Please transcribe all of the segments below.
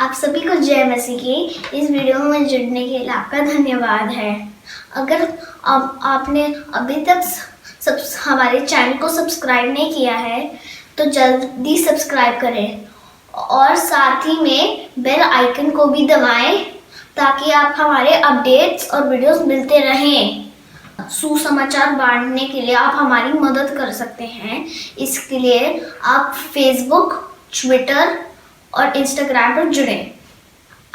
आप सभी को जय मसीह की। इस वीडियो में जुड़ने के लिए आपका धन्यवाद है। अगर आपने अभी तक हमारे चैनल को सब्सक्राइब नहीं किया है तो जल्दी सब्सक्राइब करें और साथ ही में बेल आइकन को भी दबाएं ताकि आप हमारे अपडेट्स और वीडियोस मिलते रहें। सुसमाचार बांटने के लिए आप हमारी मदद कर सकते हैं। इसके लिए आप फेसबुक, ट्विटर और इंस्टाग्राम पर जुड़ें।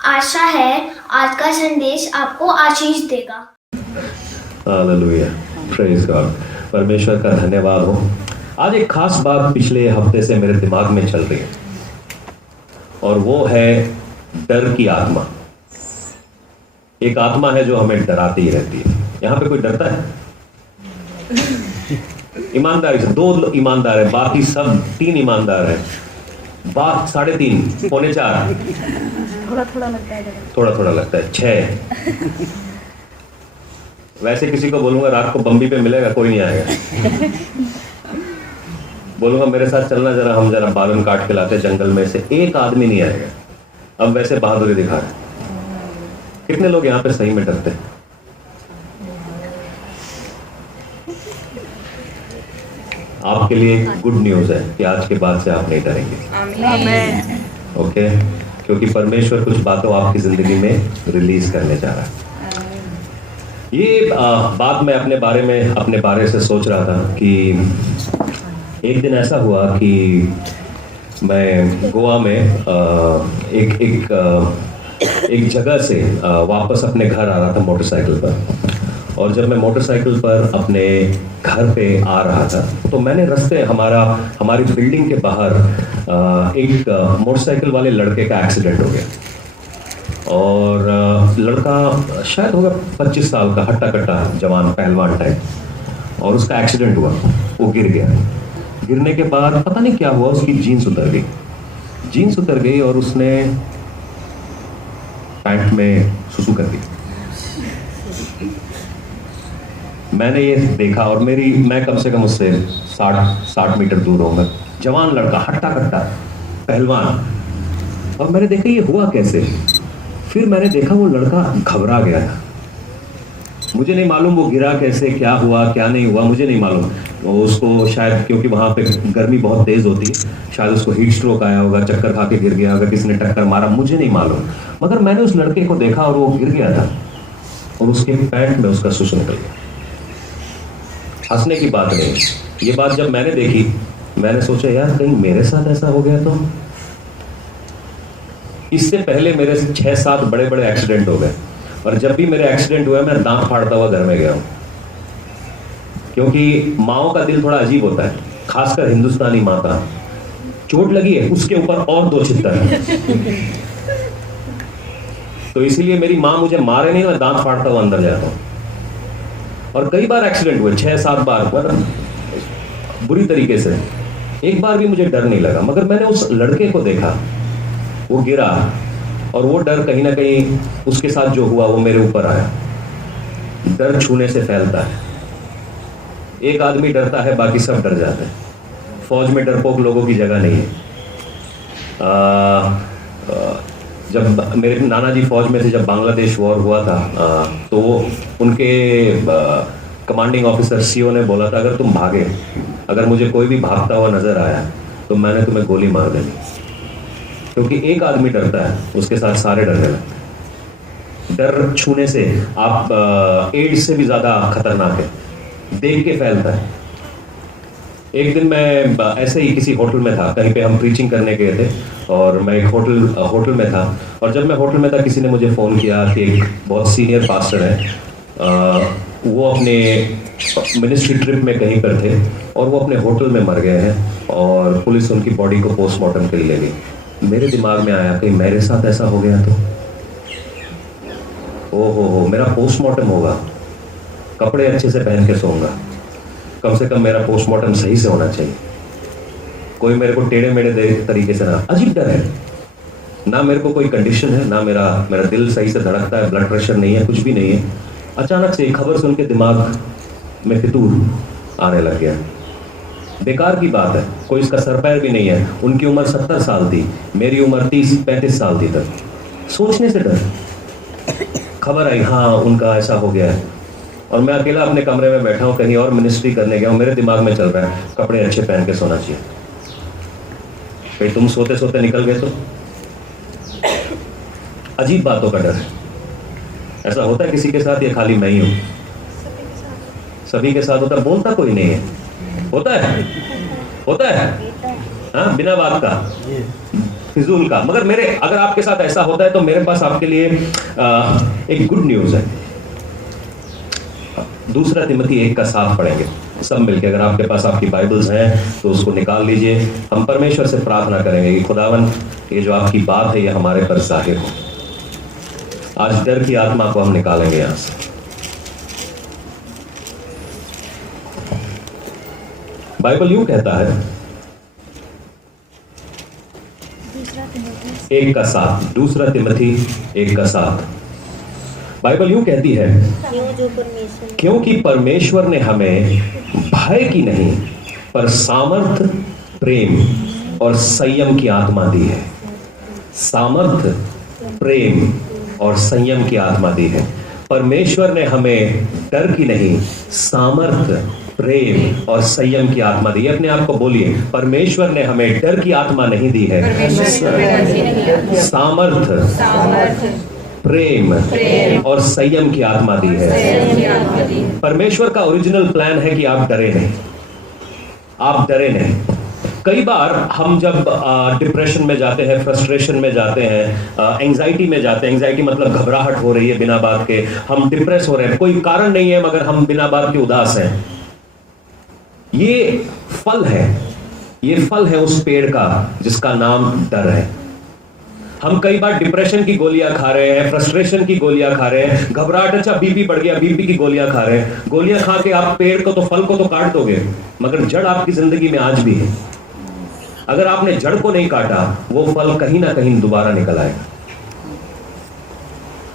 आशा है आज का संदेश आपको आशीष देगा। Hallelujah, praise God. परमेश्वर का धन्यवाद हो। आज एक खास बात पिछले हफ्ते से मेरे दिमाग में चल रही है और वो है डर की आत्मा। एक आत्मा है जो हमें डराती ही रहती है। यहाँ पे कोई डरता है? ईमानदारी से 2 ईमानदार है, बाकी सब 3 ईमानदार है। बात 3.5 पौने 4 थोड़ा थोड़ा लगता है, थोड़ा लगता है 6। वैसे किसी को बोलूंगा रात को बम्बी पे मिलेगा, कोई नहीं आएगा। बोलूंगा मेरे साथ चलना जरा, हम जरा बालन काट के लाते जंगल में से, एक आदमी नहीं आएगा। अब वैसे बहादुरी दिखा रहे। कितने लोग यहाँ पे सही में डरते हैं? आपके लिए गुड न्यूज है कि आज के बाद से आप नहीं डरेंगे। ओके, क्योंकि परमेश्वर कुछ बातों आपकी जिंदगी में रिलीज करने जा रहा है। ये बात मैं अपने बारे से सोच रहा था कि एक दिन ऐसा हुआ कि मैं गोवा में एक जगह से वापस अपने घर आ रहा था मोटरसाइकिल पर। और जब मैं मोटरसाइकिल पर अपने घर पे आ रहा था तो मैंने रास्ते हमारी बिल्डिंग के बाहर एक मोटरसाइकिल वाले लड़के का एक्सीडेंट हो गया। और लड़का शायद होगा 25 साल का, हट्टा कट्टा जवान पहलवान टाइप। और उसका एक्सीडेंट हुआ, वो गिर गया। गिरने के बाद पता नहीं क्या हुआ, उसकी जीन्स उतर गई और उसने पैंट में सुसु कर दी। मैंने ये देखा और मैं कम से कम उससे 60 मीटर दूर होऊंगा। जवान लड़का, हट्टा कट्टा पहलवान। अब मैंने देखा ये हुआ कैसे। फिर मैंने देखा वो लड़का घबरा गया था। मुझे नहीं मालूम वो गिरा कैसे, क्या हुआ क्या नहीं हुआ, मुझे नहीं मालूम। उसको शायद, क्योंकि वहाँ पे गर्मी बहुत तेज होती है, शायद उसको हीट स्ट्रोक आया होगा, चक्कर खा के गिर गया होगा, किसी ने टक्कर मारा, मुझे नहीं मालूम। मगर मैंने उस लड़के को देखा और वो गिर गया था और उसके पैंट में उसका सुसु निकल गया। हंसने की बात नहीं। ये बात जब मैंने देखी, मैंने सोचा यार कहीं मेरे साथ ऐसा हो गया तो। इससे पहले मेरे 6-7 बड़े एक्सीडेंट हो गए और जब भी मेरे एक्सीडेंट हुए मैं दांत फाड़ता हुआ घर में गया हूं। क्योंकि माओ का दिल थोड़ा अजीब होता है, खासकर हिंदुस्तानी माँ का। चोट लगी है, उसके ऊपर और 2 छितर। तो इसीलिए मेरी माँ मुझे मारे नहीं, मैं दांत फाड़ता हुआ अंदर जाता हूं। और कई बार एक्सीडेंट हुए, 6-7 बार, बुरी तरीके से। एक बार भी मुझे डर नहीं लगा। मगर मैंने उस लड़के को देखा, वो गिरा और वो डर कहीं ना कहीं उसके साथ जो हुआ वो मेरे ऊपर आया। डर छूने से फैलता है। एक आदमी डरता है, बाकी सब डर जाते हैं। फौज में डरपोक लोगों की जगह नहीं है। जब मेरे नाना जी फौज में थे, जब बांग्लादेश वॉर हुआ था, तो उनके कमांडिंग ऑफिसर सीओ ने बोला था अगर तुम भागे, अगर मुझे कोई भी भागता हुआ नजर आया तो मैंने तुम्हें गोली मार देनी। क्योंकि एक आदमी डरता है, उसके साथ सारे डरने लगते हैं। डर छूने से आप एड्स से भी ज्यादा खतरनाक है, देख के फैलता है। एक दिन मैं ऐसे ही किसी होटल में था, कहीं पे हम प्रीचिंग करने गए थे और मैं एक होटल में था। और जब मैं होटल में था किसी ने मुझे फ़ोन किया कि एक बहुत सीनियर पास्टर है, वो अपने मिनिस्ट्री ट्रिप में कहीं पर थे और वो अपने होटल में मर गए हैं और पुलिस उनकी बॉडी को पोस्टमार्टम के लिए ले गई। मेरे दिमाग में आया कहीं मेरे साथ ऐसा हो गया तो हो मेरा पोस्टमार्टम होगा, कपड़े अच्छे से पहन के सोऊंगा, कम से कम मेरा पोस्टमार्टम सही से होना चाहिए। कोई मेरे को टेढ़े मेढ़े तरीके से ना। अजीब डर है ना, मेरे को कोई कंडीशन है ना, मेरा दिल सही से धड़कता है, ब्लड प्रेशर नहीं है, कुछ भी नहीं है। अचानक से खबर सुन के दिमाग में फितूर आने लग गया। बेकार की बात है। कोई इसका सर पैर भी नहीं है। उनकी उम्र 70 साल थी, मेरी उम्र 30-35 साल थी तब। सोचने से डर। खबर आई हाँ उनका ऐसा हो गया है, और मैं अकेला अपने कमरे में बैठा हूँ, कहीं और मिनिस्ट्री करने गया हूँ, मेरे दिमाग में चल रहा है कपड़े अच्छे पहन के सोना चाहिए। फिर तुम सोते सोते निकल गए तो अजीब बातों का डर है। ऐसा होता है किसी के साथ या खाली मैं ही हूं? सभी के साथ होता है। बोलता कोई नहीं है। होता है, होता है हाँ, बिना बात का, फिजूल का। मगर मेरे, अगर आपके साथ ऐसा होता है तो मेरे पास आपके लिए एक गुड न्यूज है। दूसरा तिमोथी 1 का 7 पढ़ेंगे सब मिलके। अगर आपके पास आपकी बाइबल्स हैं तो उसको निकाल लीजिए। हम परमेश्वर से प्रार्थना करेंगे कि खुदावन ये जो आपकी बात है ये हमारे पर जाहिर हो। आज डर की आत्मा को हम निकालेंगे यहां से। बाइबल यूं कहता है 1 का 7, दूसरा तिमोथी 1 का 7। बाइबल यूं कहती है क्योंकि परमेश्वर ने हमें भय की नहीं पर सामर्थ, प्रेम और संयम की आत्मा दी है। सामर्थ, प्रेम और संयम की आत्मा दी है। परमेश्वर ने हमें डर की नहीं, सामर्थ, प्रेम और संयम की आत्मा दी है। अपने आप को बोलिए, परमेश्वर ने हमें डर की आत्मा नहीं दी है, सामर्थ, प्रेम और संयम की आत्मा दी है। परमेश्वर का ओरिजिनल प्लान है कि आप डरे नहीं, आप डरे नहीं। कई बार हम जब डिप्रेशन में जाते हैं, फ्रस्ट्रेशन में जाते हैं, एंजाइटी में जाते हैं, एंजाइटी मतलब घबराहट हो रही है बिना बात के, हम डिप्रेस हो रहे हैं, कोई कारण नहीं है मगर हम बिना बात के उदास हैं। ये फल है, ये फल है उस पेड़ का जिसका नाम डर है। हम कई बार डिप्रेशन की गोलियां खा रहे हैं, फ्रस्ट्रेशन की गोलियां खा रहे हैं, घबराहट, अच्छा बीपी बढ़ गया, बीपी की गोलियां खा रहे हैं। गोलियां खा के आप पेड़ को तो, फल को तो काट दोगे, मगर जड़ आपकी जिंदगी में आज भी है। अगर आपने जड़ को नहीं काटा, वो फल कहीं ना कहीं दोबारा निकल आएगा।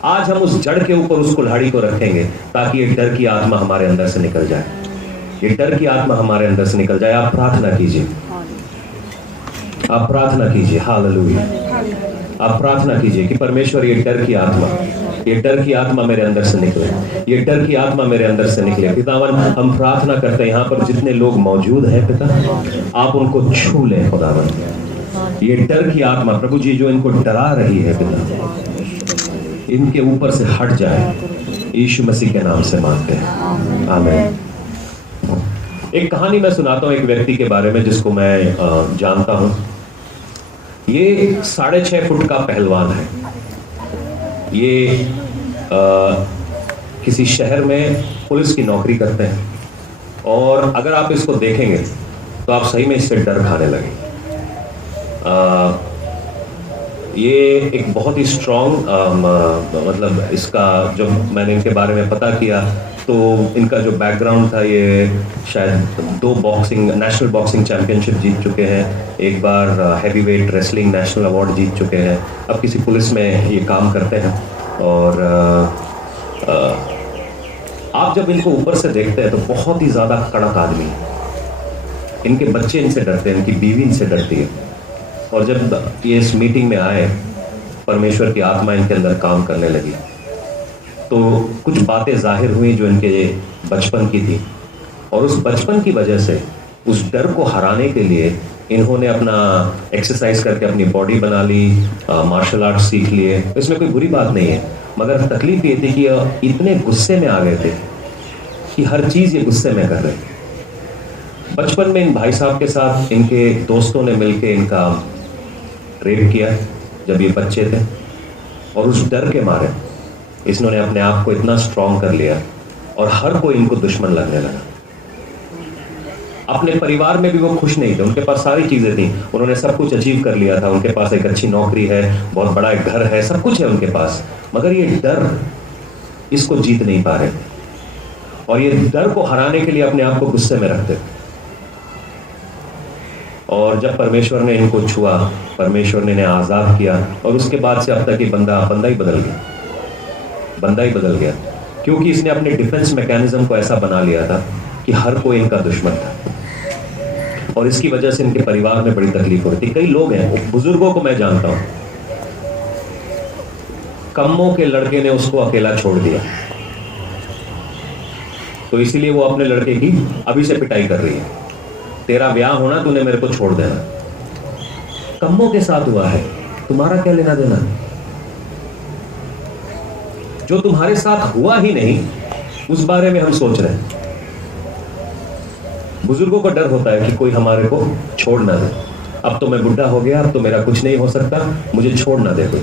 आज हम उस जड़ के ऊपर उस कुल्हाड़ी को रखेंगे ताकि ये डर की आत्मा हमारे अंदर से निकल जाए। ये डर की आत्मा हमारे अंदर से निकल जाए। आप प्रार्थना कीजिए, आप प्रार्थना कीजिए। हालेलुया। आप प्रार्थना कीजिए कि परमेश्वर ये डर की आत्मा, ये डर की आत्मा मेरे अंदर से निकले, ये डर की आत्मा मेरे अंदर से निकले। पितावन, हम प्रार्थना करते हैं यहाँ पर जितने लोग मौजूद हैं पिता, आप उनको छू लें खुदावन। ये डर की आत्मा प्रभु जी जो इनको डरा रही है पिता, इनके ऊपर से हट जाए, यीशु मसीह के नाम से मांगते हैं, आमीन। एक कहानी मैं सुनाता हूँ एक व्यक्ति के बारे में जिसको मैं जानता हूँ। ये 6.5 फुट का पहलवान है। ये किसी शहर में पुलिस की नौकरी करते हैं, और अगर आप इसको देखेंगे तो आप सही में इससे डर खाने लगे। ये एक बहुत ही स्ट्रॉन्ग, मतलब इसका जब मैंने इनके बारे में पता किया तो इनका जो बैकग्राउंड था, ये शायद 2 बॉक्सिंग, नेशनल बॉक्सिंग चैंपियनशिप जीत चुके हैं, एक बार heavy weight wrestling national award जीत चुके हैं, अब किसी पुलिस में ये काम करते हैं। और आप जब इनको ऊपर से देखते हैं तो बहुत ही ज़्यादा कड़क आदमी है। इनके बच्चे इनसे डरते हैं, इनकी बीवी इनसे डरती है। और जब ये इस मीटिंग में आए, परमेश्वर की आत्मा इनके अंदर काम करने लगी, तो कुछ बातें जाहिर हुई जो इनके बचपन की थी, और उस बचपन की वजह से उस डर को हराने के लिए इन्होंने अपना एक्सरसाइज करके अपनी बॉडी बना ली, मार्शल आर्ट सीख लिए। इसमें कोई बुरी बात नहीं है, मगर तकलीफ ये थी कि इतने गुस्से में आ गए थे कि हर चीज़ ये गुस्से में कर रहे थे। बचपन में इन भाई साहब के साथ इनके दोस्तों ने मिलकर इनका रेप किया जब ये बच्चे थे, और उस डर के मारे इन्होंने अपने आप को इतना स्ट्रॉन्ग कर लिया और हर कोई इनको दुश्मन लगने लगा। अपने परिवार में भी वो खुश नहीं थे, उनके पास सारी चीजें थी, उन्होंने सब कुछ अचीव कर लिया था, उनके पास एक अच्छी नौकरी है, बहुत बड़ा एक घर है, सब कुछ है उनके पास, मगर ये डर इसको जीत नहीं पा रहे थे, और ये डर को हराने के लिए अपने आप को गुस्से में रखते थे। और जब परमेश्वर ने इनको छुआ, परमेश्वर ने इन्हें आज़ाद किया, और उसके बाद से अब तक ये बंदा ही बदल गया, बंदा ही बदल गया, क्योंकि इसने अपने डिफेंस मैकेनिज्म को ऐसा बना लिया था कि हर कोई इनका दुश्मन था। और इसकी वजह से इनके परिवार में बड़ी तकलीफ होती है। कई लोग हैं, बुजुर्गों को मैं जानता हूं, कम्मों के लड़के ने उसको अकेला छोड़ दिया, तो इसीलिए वो अपने लड़के की अभी से पिटाई कर रही है, तेरा ब्याह होना, तूने मेरे को छोड़ देना। कम्मों के साथ हुआ है, तुम्हारा क्या लेना देना? जो तुम्हारे साथ हुआ ही नहीं उस बारे में हम सोच रहे हैं। बुजुर्गों को डर होता है कि कोई हमारे को छोड़ ना दे, अब तो मैं बुढ़ा हो गया, अब तो मेरा कुछ नहीं हो सकता, मुझे छोड़ ना दे कोई।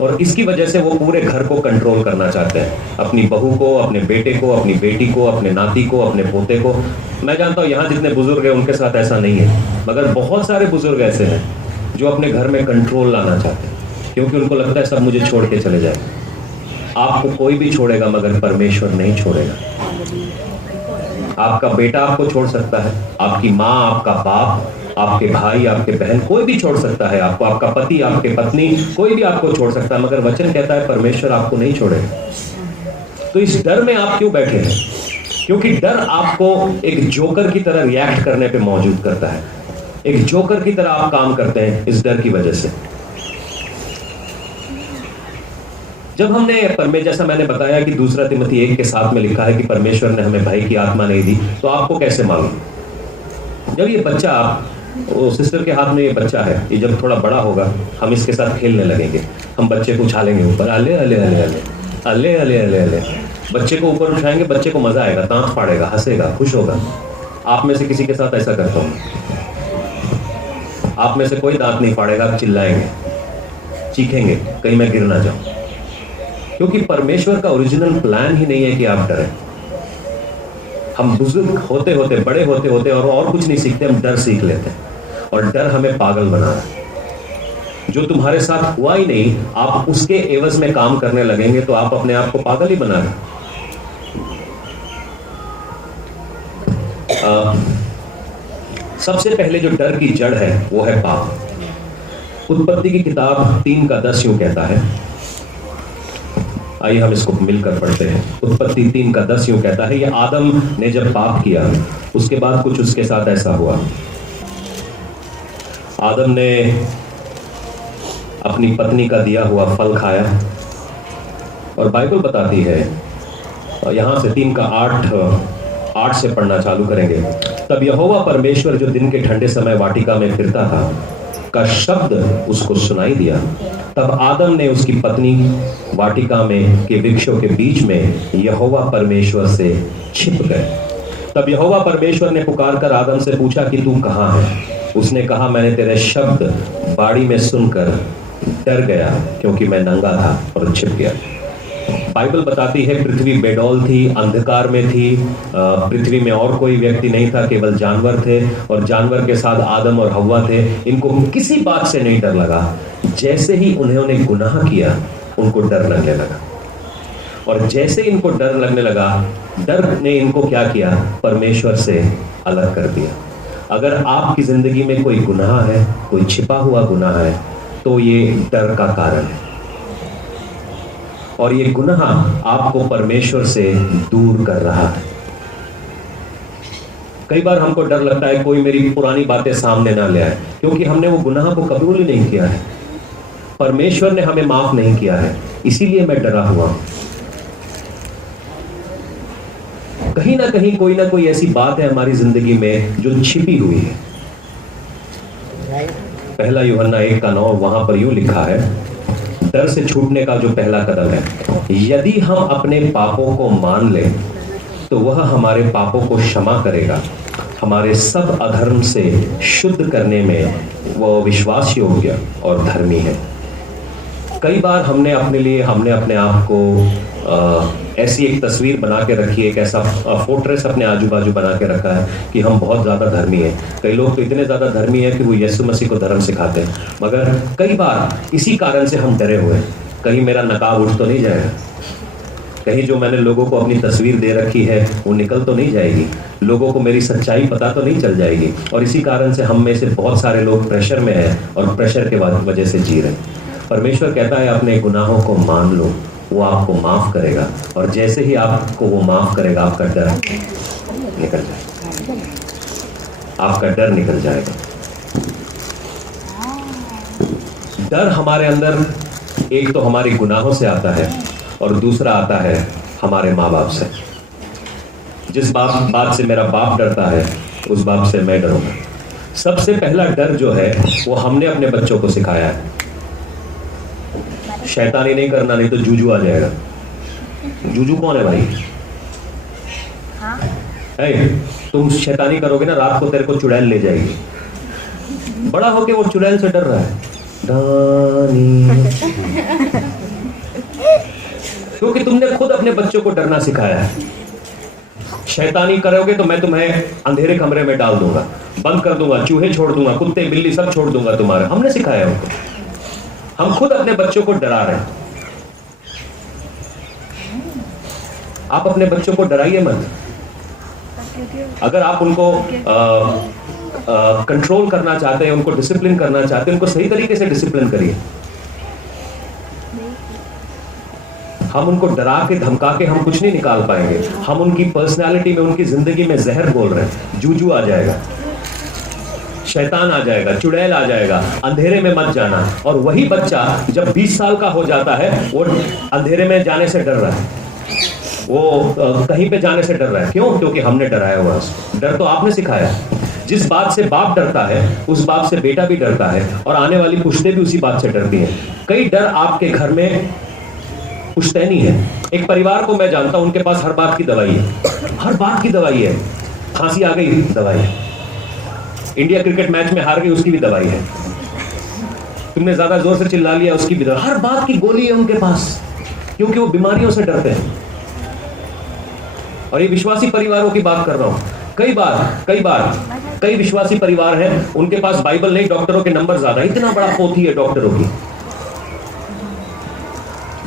और इसकी वजह से वो पूरे घर को कंट्रोल करना चाहते हैं, अपनी बहू को, अपने बेटे को, अपनी बेटी को, अपने नाती को, अपने पोते को। मैं जानता हूं यहां जितने बुजुर्ग हैं उनके साथ ऐसा नहीं है, मगर बहुत सारे बुजुर्ग ऐसे हैं जो अपने घर में कंट्रोल लाना चाहते हैं, क्योंकि उनको लगता है सब मुझे छोड़ के चले जाए। आपको कोई भी छोड़ेगा मगर परमेश्वर नहीं छोड़ेगा। आपका बेटा आपको छोड़ सकता है, आपकी माँ, आपका बाप, आपके भाई, आपके बहन, कोई भी छोड़ सकता है आपको, आपका पति, आपके पत्नी, कोई भी आपको छोड़ सकता है, मगर वचन कहता है परमेश्वर आपको नहीं छोड़ेगा। तो इस डर में आप क्यों बैठे हैं? क्योंकि डर आपको एक जोकर की तरह रिएक्ट करने पे मौजूद करता है, एक जोकर की तरह आप काम करते हैं इस डर की वजह से। जब हमने जैसा मैंने बताया कि दूसरा तिमोथी 1 के 7 में लिखा है कि परमेश्वर ने हमें भय की आत्मा नहीं दी, तो आपको कैसे मालूम? जब ये बच्चा, वो सिस्टर के हाथ में ये बच्चा है, ये जब थोड़ा बड़ा होगा हम इसके साथ खेलने लगेंगे, हम बच्चे को उछालेंगे ऊपर, अले अले अले अले अले अले अले अले, बच्चे को ऊपर उठाएंगे, बच्चे को मजा आएगा, दांत फाड़ेगा, हंसेगा, खुश होगा। आप में से किसी के साथ ऐसा करता हूँ? आप में से कोई दांत नहीं फाड़ेगा, आप चिल्लाएंगे, चीखेंगे कहीं मैं गिर ना जाऊं, क्योंकि परमेश्वर का ओरिजिनल प्लान ही नहीं है कि आप डरें। हम बुजुर्ग होते होते, बड़े होते होते और कुछ नहीं सीखते, हम डर सीख लेते हैं, और डर हमें पागल बना रहा है। जो तुम्हारे साथ हुआ ही नहीं, आप उसके एवज में काम करने लगेंगे तो आप अपने आप को पागल ही बना रहे। सबसे पहले जो डर की जड़ है वो है पाप। उत्पत्ति की किताब 3 का 10 यूं कहता है, आइए हम इसको मिलकर पढ़ते हैं। उत्पत्ति 3 का 10 यूं कहता है, ये आदम ने जब पाप किया उसके बाद कुछ उसके साथ ऐसा हुआ। आदम ने अपनी पत्नी का दिया हुआ फल खाया, और बाइबल बताती है, यहां से 3 का 8 से पढ़ना चालू करेंगे। तब यहोवा परमेश्वर जो दिन के ठंडे समय वाटिका में फिरता था का शब्द उसको सुनाई दिया। तब आदम ने उसकी पत्नी वाटिका में के वृक्षों के बीच में यहोवा परमेश्वर से छिप गए। तब यहोवा परमेश्वर ने पुकार कर आदम से पूछा कि तू कहाँ है? उसने कहा, मैंने तेरे शब्द बाड़ी में सुनकर डर गया, क्योंकि मैं नंगा था और छिप गया। बाइबल बताती है पृथ्वी बेडौल थी, अंधकार में थी, पृथ्वी में और कोई व्यक्ति नहीं था, केवल जानवर थे, और जानवर के साथ आदम और हव्वा थे। इनको किसी बात से नहीं डर लगा। जैसे ही उन्होंने गुनाह किया उनको डर लगने लगा, और जैसे इनको डर लगने लगा, डर ने इनको क्या किया? परमेश्वर से अलग कर दिया। अगर आपकी जिंदगी में कोई गुनाह है, कोई छिपा हुआ गुनाह है, तो ये डर का कारण है, और ये गुनाह आपको परमेश्वर से दूर कर रहा है। कई बार हमको डर लगता है कोई मेरी पुरानी बातें सामने ना ले आए, क्योंकि हमने वो गुनाह को कबूल ही नहीं किया है, परमेश्वर ने हमें माफ नहीं किया है, इसीलिए मैं डरा हुआ हूं। कहीं ना कहीं कोई ना कोई ऐसी बात है हमारी जिंदगी में जो छिपी हुई है। पहला यूहन्ना 1 का 9 वहां पर यूं लिखा है, डर से छूटने का जो पहला कदम है, यदि हम अपने पापों को मान लें तो वह हमारे पापों को क्षमा करेगा, हमारे सब अधर्म से शुद्ध करने में वह विश्वास योग्य और धर्मी है। कई बार हमने अपने आप को ऐसी एक तस्वीर बना के रखी है, एक ऐसा फोर्ट्रेस अपने आजू बाजू बना के रखा है कि हम बहुत ज़्यादा धर्मी हैं। कई लोग तो इतने ज़्यादा धर्मी हैं कि वो यीशु मसीह को धर्म सिखाते हैं, मगर कई बार इसी कारण से हम डरे हुए हैं, कहीं मेरा नकाब उठ तो नहीं जाएगा, कहीं जो मैंने लोगों को अपनी तस्वीर दे रखी है वो निकल तो नहीं जाएगी, लोगों को मेरी सच्चाई पता तो नहीं चल जाएगी। और इसी कारण से हम में से बहुत सारे लोग प्रेशर में हैं और प्रेशर के वजह से जी रहे हैं। परमेश्वर कहता है अपने गुनाहों को मान लो, वो आपको माफ करेगा, और जैसे ही आपको वो माफ करेगा आपका डर निकल जाएगा। आपका डर निकल जाएगा। डर हमारे अंदर एक तो हमारी गुनाहों से आता है और दूसरा आता है हमारे माँ बाप से। जिस बात से मेरा बाप डरता है उस बात से मैं डरूंगा। सबसे पहला डर जो है वो हमने अपने बच्चों को सिखाया है। शैतानी नहीं करना, नहीं तो जूजू आ जाएगा। जूजू कौन है भाई? तुम शैतानी करोगे ना, रात को तेरे को चुड़ैल ले जाएगी। बड़ा होके वो चुड़ैल से डर रहा है, क्योंकि तुमने खुद अपने बच्चों को डरना सिखाया है। शैतानी करोगे तो मैं तुम्हें अंधेरे कमरे में डाल दूंगा, बंद कर दूंगा, चूहे छोड़ दूंगा, कुत्ते बिल्ली सब छोड़ दूंगा तुम्हारे। हमने सिखाया उनको। हम खुद अपने बच्चों को डरा रहे हैं। आप अपने बच्चों को डराइए मत। अगर आप उनको कंट्रोल करना चाहते हैं, उनको डिसिप्लिन करना चाहते हैं, उनको सही तरीके से डिसिप्लिन करिए। हम उनको डरा के धमका के हम कुछ नहीं निकाल पाएंगे। हम उनकी पर्सनालिटी में, उनकी जिंदगी में जहर घोल रहे हैं। जूजू आ जाएगा, शैतान आ जाएगा, चुड़ैल आ जाएगा। अंधेरे में मत जाना। और वही बच्चा जब 20 साल का हो जाता है वो अंधेरे में जाने से डर रहा है, वो कहीं पे जाने से डर रहा है। क्यों? क्योंकि हमने डराया हुआ है। डर तो आपने सिखाया। जिस बात से बाप डरता है उस बात से बेटा भी डरता है, और आने वाली पुश्तें भी उसी बात से डरती हैं। कई डर आपके घर में पुश्तैनी है। एक परिवार को मैं जानता हूं, उनके पास हर बात की दवाई है, हर बात की दवाई है। खांसी आ गई, दवाई है। इंडिया क्रिकेट मैच में हार गई, उसकी भी दवाई है। तुमने ज्यादा जोर से चिल्ला लिया, उसकी भी दवाई। हर बात की गोली है उनके पास, क्योंकि वो बीमारियों से डरते हैं। और ये विश्वासी परिवारों की बात कर रहा हूं। कई विश्वासी परिवार हैं, उनके पास बाइबल नहीं, डॉक्टरों के नंबर ज्यादा। इतना बड़ा पोथी है डॉक्टरों की,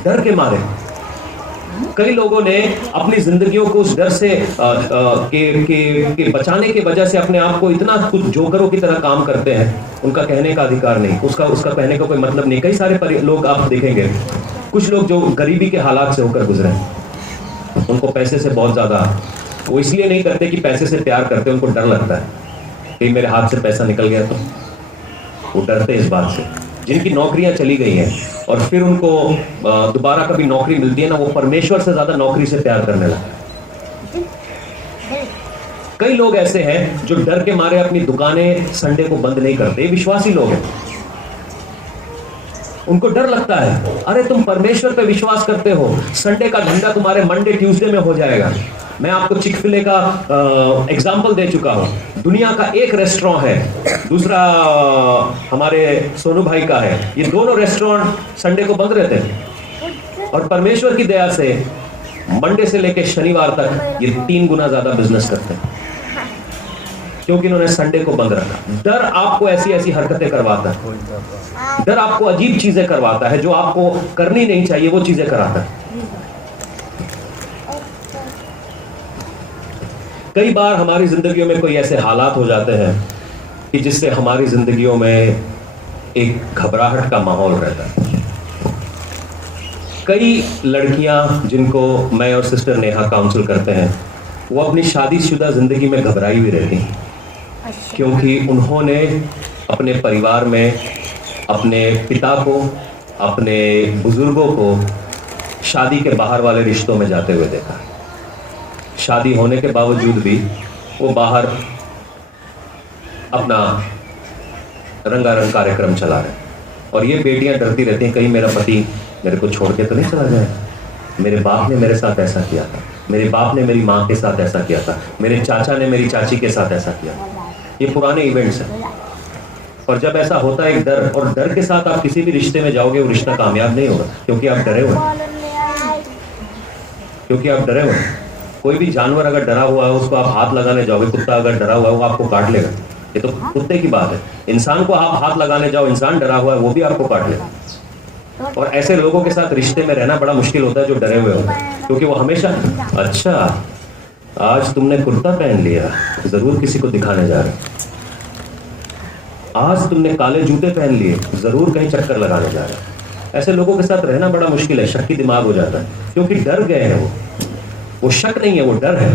डर के मारे। कई लोगों ने अपनी जिंदगियों को उस डर से के बचाने के वजह से अपने आप को इतना कुछ जोकरों की तरह काम करते हैं। उनका कहने का अधिकार नहीं, उसका कहने का कोई मतलब नहीं। कई सारे लोग आप देखेंगे, कुछ लोग जो गरीबी के हालात से होकर गुजरे, उनको पैसे से बहुत ज्यादा, वो इसलिए नहीं करते कि पैसे से प्यार करते, उनको डर लगता है कि मेरे हाथ से पैसा निकल गया तो। वो डरते इस बात से। जिनकी नौकरियां चली गई हैं और फिर उनको दोबारा कभी नौकरी मिलती है ना, वो परमेश्वर से ज्यादा नौकरी से प्यार करने लगते हैं। कई लोग ऐसे हैं जो डर के मारे अपनी दुकानें संडे को बंद नहीं करते। विश्वासी लोग हैं, उनको डर लगता है। अरे तुम परमेश्वर पे विश्वास करते हो, संडे का धंधा तुम्हारे मंडे ट्यूसडे में हो जाएगा। मैं आपको चिक-फिले का एग्जाम्पल दे चुका हूं। दुनिया का एक रेस्टोरेंट है, दूसरा हमारे सोनू भाई का है। ये दोनों रेस्टोरेंट संडे को बंद रहते हैं, और परमेश्वर की दया से मंडे से लेकर शनिवार तक ये 3 गुना ज्यादा बिजनेस करते हैं, क्योंकि इन्होंने संडे को बंद रखा। डर आपको ऐसी हरकतें करवाता है। डर आपको अजीब चीजें करवाता है, जो आपको करनी नहीं चाहिए वो चीजें कराता है। कई बार हमारी जिंदगियों में कोई ऐसे हालात हो जाते हैं कि जिससे हमारी जिंदगियों में एक घबराहट का माहौल रहता है। कई लड़कियां जिनको मैं और सिस्टर नेहा काउंसिल करते हैं, वो अपनी शादीशुदा जिंदगी में घबराई हुई रहती हैं, क्योंकि उन्होंने अपने परिवार में अपने पिता को, अपने बुजुर्गों को शादी के बाहर वाले रिश्तों में जाते हुए देखा। शादी होने के बावजूद भी वो बाहर अपना रंगारंग कार्यक्रम चला रहे हैं। और ये बेटियां डरती रहती हैं, कहीं मेरा पति मेरे को छोड़ के तो नहीं चला जाए। मेरे बाप ने मेरे साथ ऐसा किया था, मेरे बाप ने मेरी माँ के साथ ऐसा किया था, मेरे चाचा ने मेरी चाची के साथ ऐसा किया। ये पुराने इवेंट्स हैं। और जब ऐसा होता है एक डर, और डर के साथ आप किसी भी रिश्ते में जाओगे, वो रिश्ता कामयाब नहीं होगा, क्योंकि आप डरे हुए हैं। कोई भी जानवर अगर डरा हुआ है, उसको आप हाथ लगाने जाओगे, कुत्ता अगर डरा हुआ है वो आपको काट लेगा। ये तो कुत्ते की बात है। इंसान को आप हाथ लगाने जाओ, इंसान डरा हुआ है, वो भी आपको काट लेगा। और ऐसे लोगों के साथ रिश्ते में रहना बड़ा मुश्किल होता है जो डरे हुए होते हैं, क्योंकि वो हमेशा, अच्छा आज तुमने कुर्ता पहन लिया, जरूर किसी को दिखाने जा रहे, आज तुमने काले जूते पहन लिए, जरूर कहीं चक्कर लगाने जा रहे। ऐसे लोगों के साथ रहना बड़ा मुश्किल है, शक की दिमाग हो जाता है, क्योंकि डर गए हैं। वो शक नहीं है, वो डर है।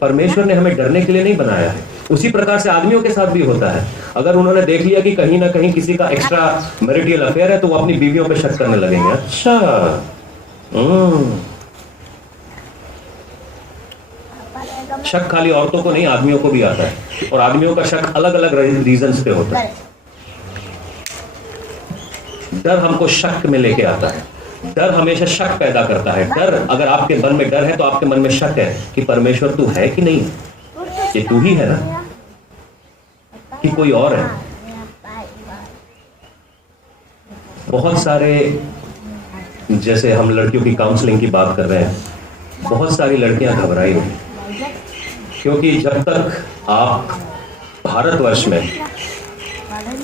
परमेश्वर ने हमें डरने के लिए नहीं बनाया है। उसी प्रकार से आदमियों के साथ भी होता है। अगर उन्होंने देख लिया कि कहीं ना कहीं किसी का एक्स्ट्रा मैरिटल अफेयर है तो वो अपनी बीवियों पे शक करने लगेंगे। अच्छा, शक खाली औरतों को नहीं, आदमियों को भी आता है, और आदमियों का शक अलग अलग रीजंस पे होता है। डर हमको शक में लेके आता है। डर हमेशा शक पैदा करता है। डर, अगर आपके मन में डर है तो आपके मन में शक है कि परमेश्वर तू है कि नहीं, ये तू ही है ना कि कोई और है। बहुत सारे, जैसे हम लड़कियों की काउंसलिंग की बात कर रहे हैं, बहुत सारी लड़कियां घबराई हुई, क्योंकि जब तक आप भारतवर्ष में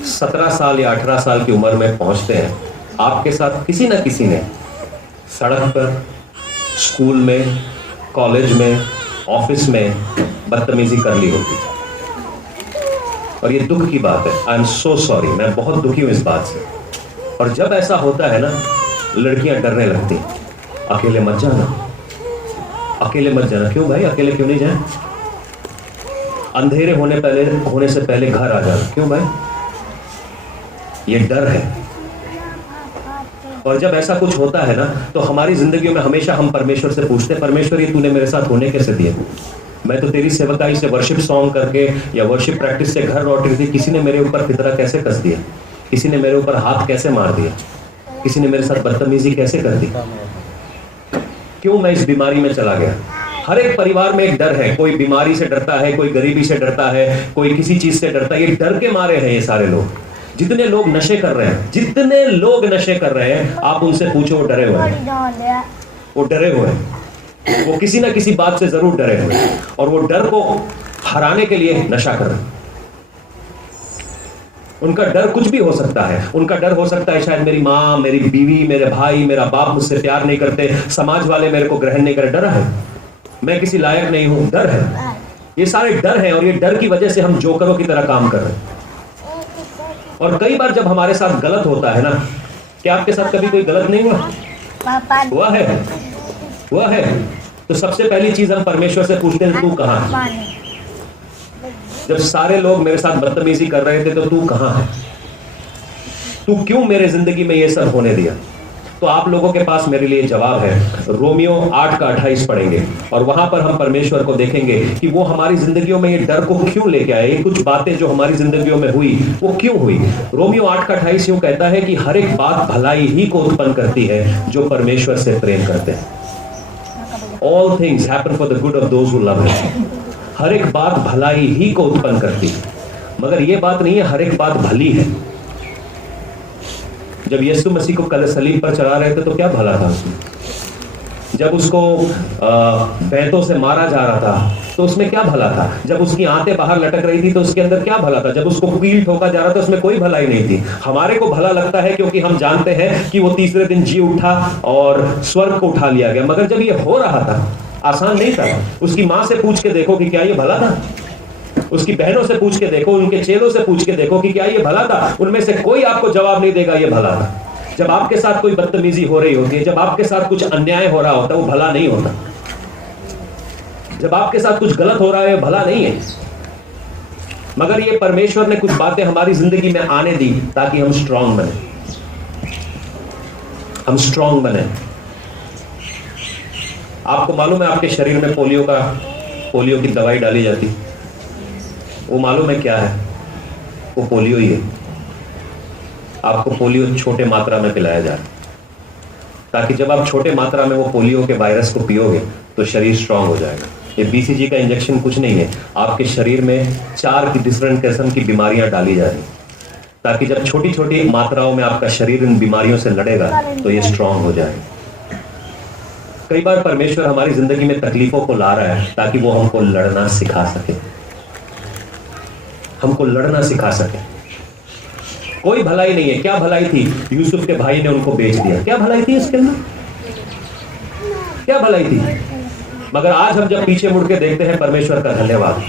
17 साल या 18 साल की उम्र में पहुंचते हैं, आपके साथ किसी न किसी ने सड़क पर, स्कूल में, कॉलेज में, ऑफिस में बदतमीजी कर ली होती। और ये दुख की बात है। आई एम सो सॉरी, मैं बहुत दुखी हूं इस बात से। और जब ऐसा होता है ना, लड़कियां डरने लगती, अकेले मत जाना, अकेले मत जाना। क्यों भाई, अकेले क्यों नहीं जाए? अंधेरे होने से पहले घर आ जाना। क्यों भाई? ये डर है। और जब ऐसा कुछ होता है ना, तो हमारी जिंदगी में हमेशा हम परमेश्वर से पूछते हैं, परमेश्वर ये तूने मेरे साथ होने कैसे दिए? मैं तो तेरी सेवकाई से वर्शिप सॉन्ग करके या वर्शिप प्रैक्टिस से घर लौट रही थी, किसी ने मेरे ऊपर फितरा कैसे कस दिया, किसी ने मेरे ऊपर हाथ कैसे मार दिया, किसी ने मेरे साथ बदतमीजी कैसे कर दी? क्यों मैं इस बीमारी में चला गया? हर एक परिवार में एक डर है। कोई बीमारी से डरता है, कोई गरीबी से डरता है, कोई किसी चीज से डरता है। ये डर के मारे हैं ये सारे लोग। जितने लोग नशे कर रहे हैं, जितने लोग नशे कर रहे हैं, आप उनसे पूछो, वो डरे हुए हैं। वो डरे हुए हैं, वो किसी ना किसी बात से जरूर डरे हुए हैं, और वो डर को हराने के लिए नशा कर रहे हैं। उनका डर कुछ भी हो सकता है। उनका डर हो सकता है शायद मेरी माँ, मेरी बीवी, मेरे भाई, मेरा बाप मुझसे प्यार नहीं करते, समाज वाले मेरे को ग्रहण नहीं करे, डर है, मैं किसी लायक नहीं हूं, डर है। ये सारे डर हैं, और ये डर की वजह से हम जोकरों की तरह काम कर रहे हैं। और कई बार जब हमारे साथ गलत होता है ना, क्या आपके साथ कभी कोई गलत नहीं हुआ? हुआ है, हुआ है। तो सबसे पहली चीज हम परमेश्वर से पूछते हैं, तू कहां है? जब सारे लोग मेरे साथ बदतमीजी कर रहे थे, तो तू कहां है? तू क्यों मेरे जिंदगी में ये सब होने दिया? तो आप लोगों के पास मेरे लिए जवाब है। रोमियो 8:28 पढ़ेंगे, और वहां पर हम परमेश्वर को देखेंगे कि वो हमारी जिंदगियों में ये डर को क्यों लेके आए। कुछ बातें जो हमारी जिंदगियों में हुई, वो क्यों हुई। रोमियो 8:28 यूं कहता है कि हर एक बात भलाई ही को उत्पन्न करती है जो परमेश्वर से प्रेम करते हैं। All things happen for the good of those who love him. हर एक बात भलाई ही को उत्पन्न करती है, मगर ये बात नहीं है हर एक बात भली है। जब यीशु मसीह को कल सलीब पर चढ़ा रहे थे तो क्या भला था उसमें? जब उसको बैंतों से मारा जा रहा था तो उसमें क्या भला था? जब उसकी आंतें बाहर लटक रही थी तो उसके अंदर क्या भला था? जब उसको कील ठोका जा रहा था उसमें कोई भलाई नहीं थी। हमारे को भला लगता है क्योंकि हम जानते हैं कि वो तीसरे दिन जी उठा और स्वर्ग को उठा लिया गया, मगर जब ये हो रहा था आसान नहीं था। उसकी माँ से पूछ के देखो कि क्या ये भला था? उसकी बहनों से पूछ के देखो, उनके चेलों से पूछ के देखो कि क्या ये भला था? उनमें से कोई आपको जवाब नहीं देगा ये भला था। जब आपके साथ कोई बदतमीजी हो रही होती है, जब आपके साथ कुछ अन्याय हो रहा होता है, वो भला नहीं होता। जब आपके साथ कुछ गलत हो रहा है, वो भला नहीं है। मगर ये परमेश्वर ने कुछ बातें हमारी जिंदगी में आने दी ताकि हम स्ट्रांग बने, हम स्ट्रांग बने। आपको मालूम है आपके शरीर में पोलियो की दवाई डाली जाती, वो मालूम है क्या है? वो पोलियो ही है। आपको पोलियो छोटे मात्रा में पिलाया जा रहा है ताकि जब आप छोटे मात्रा में वो पोलियो के वायरस को पियोगे तो शरीर स्ट्रांग हो जाएगा। ये बीसीजी का इंजेक्शन कुछ नहीं है, आपके शरीर में 4 डिफरेंट किस्म की बीमारियां डाली जा रही ताकि जब छोटी छोटी मात्राओं में आपका शरीर इन बीमारियों से लड़ेगा तो ये स्ट्रांग हो जाएगा। कई बार परमेश्वर हमारी जिंदगी में तकलीफों को ला रहा है ताकि वो हमको लड़ना सिखा सके, हमको लड़ना सिखा सके। कोई भलाई नहीं है। क्या भलाई थी? यूसुफ के भाई ने उनको बेच दिया, क्या भलाई थी इसके अंदर? क्या भलाई थी? मगर आज हम जब पीछे मुड़ के देखते हैं, परमेश्वर का धन्यवाद,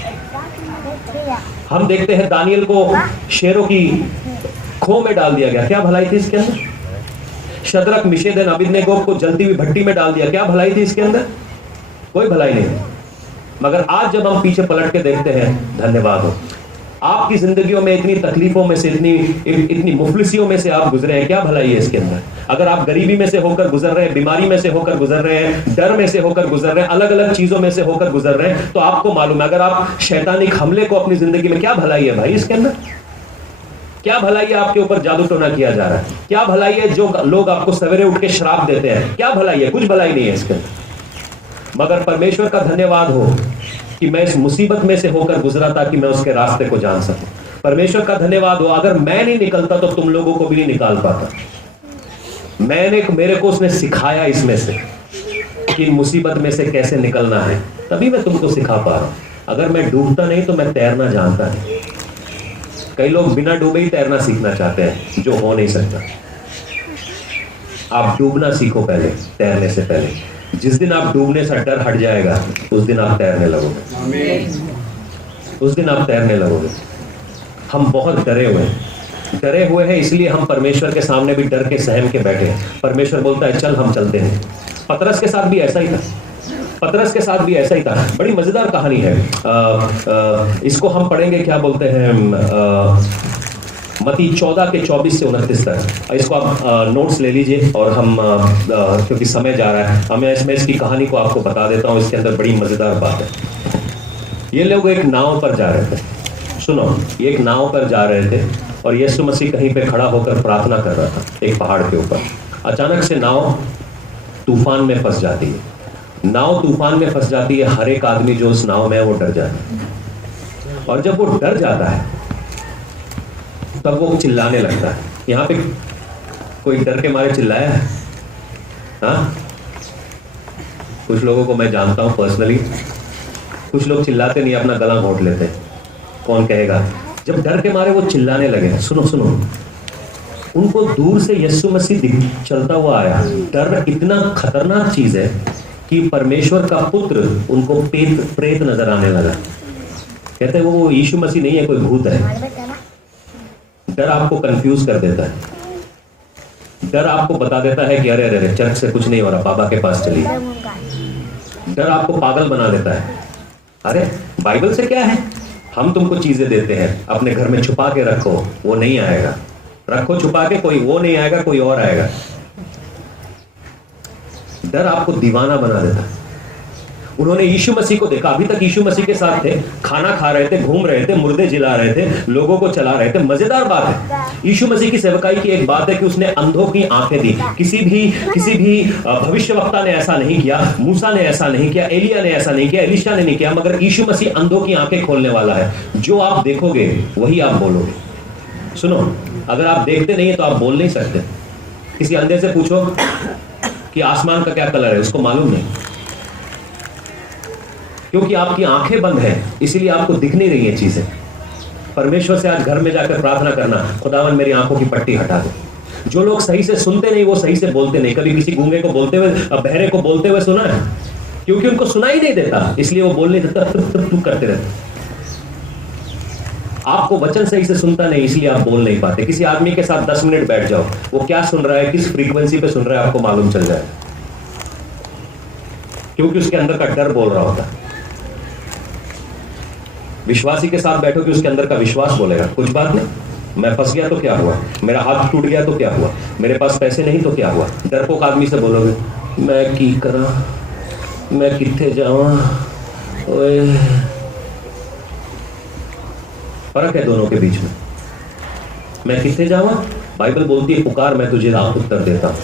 हम देखते हैं दानियल को शेरों की खो में डाल दिया गया, क्या भलाई थी इसके अंदर? शद्रक, मिशेक, अबेदनेगो को जलती हुई भट्टी में डाल दिया, क्या भलाई थी इसके अंदर? कोई भलाई नहीं। मगर आज जब हम पीछे पलट के देखते हैं, धन्यवाद हो। आपकी जिंदगियों में इतनी तकलीफों में से, इतनी मुफलिसियों में से आप गुजरे हैं, क्या भलाई है इसके अंदर? अगर आप गरीबी में से होकर गुजर रहे हैं, बीमारी में से होकर गुजर रहे हैं, डर में से होकर गुजर रहे हैं, अलग अलग चीजों में से होकर गुजर रहे हैं, तो आपको मालूम है अगर आप शैतानिक हमले को अपनी जिंदगी में, क्या भलाई है भाई इसके अंदर? क्या भलाई है आपके ऊपर जादू टोना किया जा रहा है? क्या भलाई है जो लोग आपको सवेरे उठ के श्राप देते हैं? क्या भलाई है? कुछ भलाई नहीं है इसके अंदर। मगर परमेश्वर का धन्यवाद हो कि मैं इस मुसीबत में से होकर गुजरा ताकि मैं उसके रास्ते को जान सकूं। परमेश्वर का धन्यवाद हो, अगर मैं नहीं निकलता तो तुम लोगों को भी नहीं निकाल पाता। मेरे को उसने सिखाया इसमें से कि मुसीबत में से कैसे निकलना है, तभी मैं तुमको सिखा पा रहा हूं। अगर मैं डूबता नहीं तो मैं तैरना जानता नहीं। कई लोग बिना डूबे ही तैरना सीखना चाहते हैं, जो हो नहीं सकता। आप डूबना सीखो पहले, तैरने से पहले। जिस दिन आप डूबने से डर हट जाएगा, उस दिन आप तैरने लगोगे। उस दिन आप तैरने लगोगे। हम बहुत डरे हुए हैं, इसलिए हम परमेश्वर के सामने भी डर के सहम के बैठे हैं। परमेश्वर बोलता है चल, हम चलते हैं। पतरस के साथ भी ऐसा ही था। बड़ी मजेदार कहानी है। इसको हम पढ़ेंगे, क्या बोलते हैं, मत्ती 14 के 24 से 29 तक। इसको आप नोट्स ले लीजिए और हम क्योंकि समय जा रहा है, मैं इसकी कहानी को आपको बता देता हूँ। इसके अंदर बड़ी मजेदार बात है। ये लोग एक नाव पर जा रहे थे। सुनो, ये एक नाव पर जा रहे थे और यीशु मसीह कहीं पे खड़ा होकर प्रार्थना कर रहा था एक पहाड़ के ऊपर। अचानक से नाव तूफान में फंस जाती है। हर एक आदमी जो उस नाव में है वो डर जाता है, और जब वो डर जाता है तब वो चिल्लाने लगता है। यहाँ पे कोई डर के मारे चिल्लाया है? हाँ, कुछ लोगों को मैं जानता हूँ पर्सनली। कुछ लोग चिल्लाते नहीं, अपना गला घोंट लेते हैं। कौन कहेगा? जब डर के मारे वो चिल्लाने लगे, सुनो, उनको दूर से यीशु मसीह चलता हुआ आया। डर इतना खतरनाक चीज है कि परमेश्वर का पुत्र उनको प्रेत नजर आने लगा। कहते हैं वो यीशु मसीह नहीं है, कोई भूत है। डर आपको कंफ्यूज कर देता है। डर आपको बता देता है कि अरे चर्च से कुछ नहीं हो रहा, बाबा के पास चलिए। डर आपको पागल बना देता है। अरे बाइबल से क्या है? हम तुमको चीजें देते हैं, अपने घर में छुपा के रखो, वो नहीं आएगा। रखो छुपा के, कोई वो नहीं आएगा, कोई और आएगा। डर आपको दीवाना बना देता है। उन्होंने यीशु मसीह को देखा, अभी तक यीशु मसीह के साथ थे, खाना खा रहे थे, घूम रहे थे, मुर्दे जिला रहे थे, लोगों को चला रहे थे। मजेदार बात है, यीशु मसीह की सेवकाई की एक बात है कि उसने अंधों की आंखें दी। किसी भी भविष्यवक्ता ने ऐसा नहीं किया, मूसा ने ऐसा नहीं किया, एलिया ने ऐसा नहीं किया, एलिशा ने नहीं किया, मगर यीशु मसीह अंधों की आंखें खोलने वाला है। जो आप देखोगे वही आप बोलोगे। सुनो, अगर आप देखते नहीं है तो आप बोल नहीं सकते। किसी अंधे से पूछो कि आसमान का क्या कलर है, उसको मालूम नहीं, क्योंकि आपकी आंखें बंद हैं, इसीलिए आपको दिख नहीं रही है चीजें। परमेश्वर से आज घर में जाकर प्रार्थना करना, खुदावन मेरी आंखों की पट्टी हटा दे। जो लोग सही से सुनते नहीं वो सही से बोलते नहीं। कभी किसी गूंगे को बोलते हुए, बहरे को बोलते हुए सुना है? क्योंकि उनको सुनाई नहीं देता, इसलिए वो बोल नहीं देता, करते रहते। आपको वचन सही से सुनता नहीं, इसलिए आप बोल नहीं पाते। किसी आदमी के साथ 10 मिनट बैठ जाओ, वो क्या सुन रहा है, किस फ्रीक्वेंसी पे सुन रहा है, आपको मालूम चल जाए, क्योंकि उसके अंदर का डर बोल रहा होता है। विश्वासी के साथ बैठो कि उसके अंदर का विश्वास बोलेगा, कुछ बात नहीं, मैं फंस गया तो क्या हुआ, मेरा हाथ टूट गया तो क्या हुआ, मेरे पास पैसे नहीं तो क्या हुआ। डरपोक आदमी से बोलोगे मैं की करा, मैं किथे जाऊं, फर्क है दोनों के बीच में। मैं किथे जाऊं, बाइबल बोलती है पुकार, मैं तुझे उत्तर देता हूं,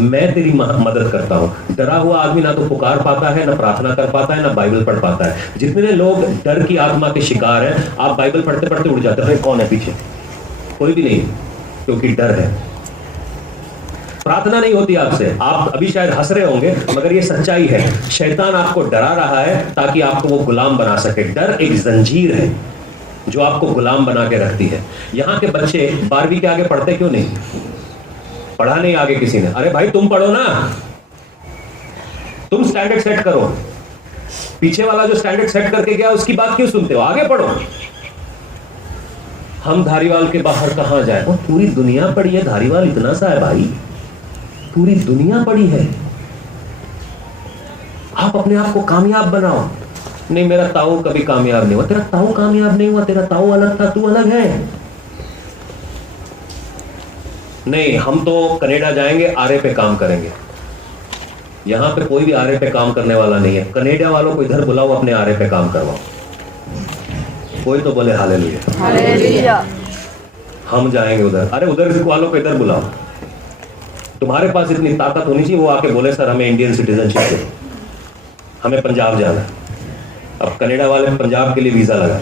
मैं तेरी मदद करता हूं। डरा हुआ आदमी ना तो पुकार पाता है, ना प्रार्थना कर पाता है, ना बाइबल पढ़ पाता है। जितने लोग डर की आत्मा के शिकार हैं, आप बाइबल पढ़ते पढ़ते उड़ जाते हैं, कौन है पीछे? कोई भी नहीं, क्योंकि डर है। प्रार्थना नहीं होती आपसे, आप अभी शायद हंस रहे होंगे, मगर ये सच्चाई है। शैतान आपको डरा रहा है ताकि आपको वो गुलाम बना सके। डर एक जंजीर है जो आपको गुलाम बना के रखती है। यहाँ के बच्चे 12वीं के आगे पढ़ते क्यों नहीं? पढ़ा नहीं आगे किसी ने। अरे भाई तुम पढ़ो ना, तुम स्टैंडर्ड सेट करो। पीछे वाला जो स्टैंडर्ड सेट करके गया उसकी बात क्यों सुनते हो? आगे पढ़ो। हम धारीवाल के बाहर कहां जाए? वो पूरी दुनिया पड़ी है, धारीवाल इतना सा है भाई, पूरी दुनिया पड़ी है। आप अपने आप को कामयाब बनाओ। नहीं मेरा ताऊ कभी कामयाब नहीं हुआ। तेरा ताऊ कामयाब नहीं हुआ, तेरा ताऊ अलग था, तू अलग है। नहीं, हम तो कनाडा जाएंगे, आरे पे काम करेंगे। यहां पे कोई भी आरे पे काम करने वाला नहीं है। कनाडा वालों को इधर बुलाओ, अपने आरे पे काम करवाओ। कोई तो बोले हालेलुया। हालेलुया। हम जाएंगे उधर। अरे उधर वालों को इधर बुलाओ। तुम्हारे पास इतनी ताकत होनी चाहिए, वो आके बोले सर हमें इंडियन सिटीजनशिप दे, हमें पंजाब जाना। अब कनाडा वाले पंजाब के लिए वीजा लगा,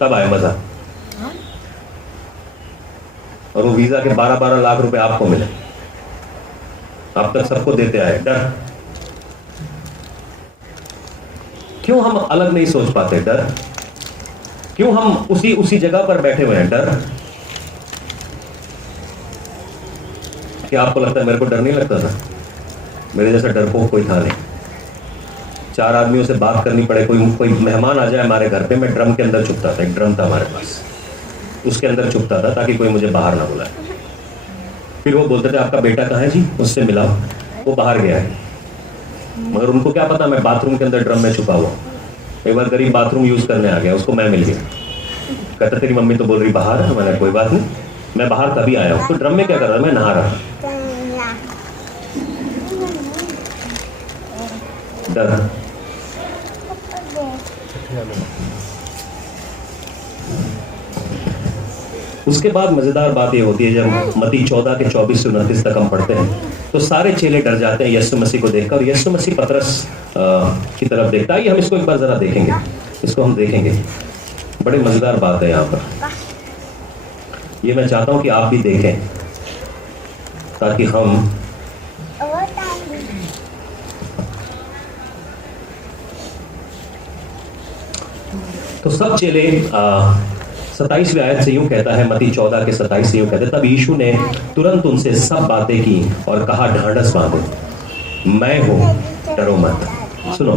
तब आए मजा। और वो वीजा के 12-12 लाख रुपए आपको मिले। अब तक सबको देते आए। डर क्यों हम अलग नहीं सोच पाते? डर क्यों हम उसी जगह पर बैठे हुए हैं? डर। क्या आपको लगता है मेरे को डर नहीं लगता था? मेरे जैसा डरपोक कोई था नहीं। 4 आदमियों से बात करनी पड़े, कोई मेहमान आ जाए हमारे घर पे, मैं ड्रम के अंदर छुपता था। एक ड्रम था हमारे पास, उसके अंदर छुपता था ताकि कोई मुझे बाहर ना बुलाए। फिर वो बोलते थे आपका बेटा कहाँ है जी, उससे मिलाओ, वो बाहर गया है। मगर उनको क्या पता मैं बाथरूम के अंदर ड्रम में छुपा हुआ। एक बार गरीब बाथरूम यूज करने आ गया, उसको मैं मिल गया। कहता तेरी मम्मी तो बोल रही बाहर है। मैंने कोई बात नहीं, मैं बाहर तभी आया हूँ। तो ड्रम में क्या कर रहा था? मैं नहा रहा था। डर। उसके बाद मजेदार बात ये होती है, जब मत्ती 14 के 24 से 29 तक हम पढ़ते हैं तो सारे चेले डर जाते हैं यीशु मसीह को देखकर, और यीशु मसीह पतरस की तरफ देखता है। हम इसको एक बार जरा देखेंगे, इसको हम देखेंगे। बड़े मजेदार बात है यहाँ पर। ये मैं चाहता हूं कि आप भी देखें ताकि हम तो सब चेले 27वें आयत से यूं कहता है, मत्ती 14 के 27 से यूं कहते, तब यीशु ने तुरंत उनसे सब बातें की और कहा ढांढस बांधो, मैं हूं, डरो मत। सुनो,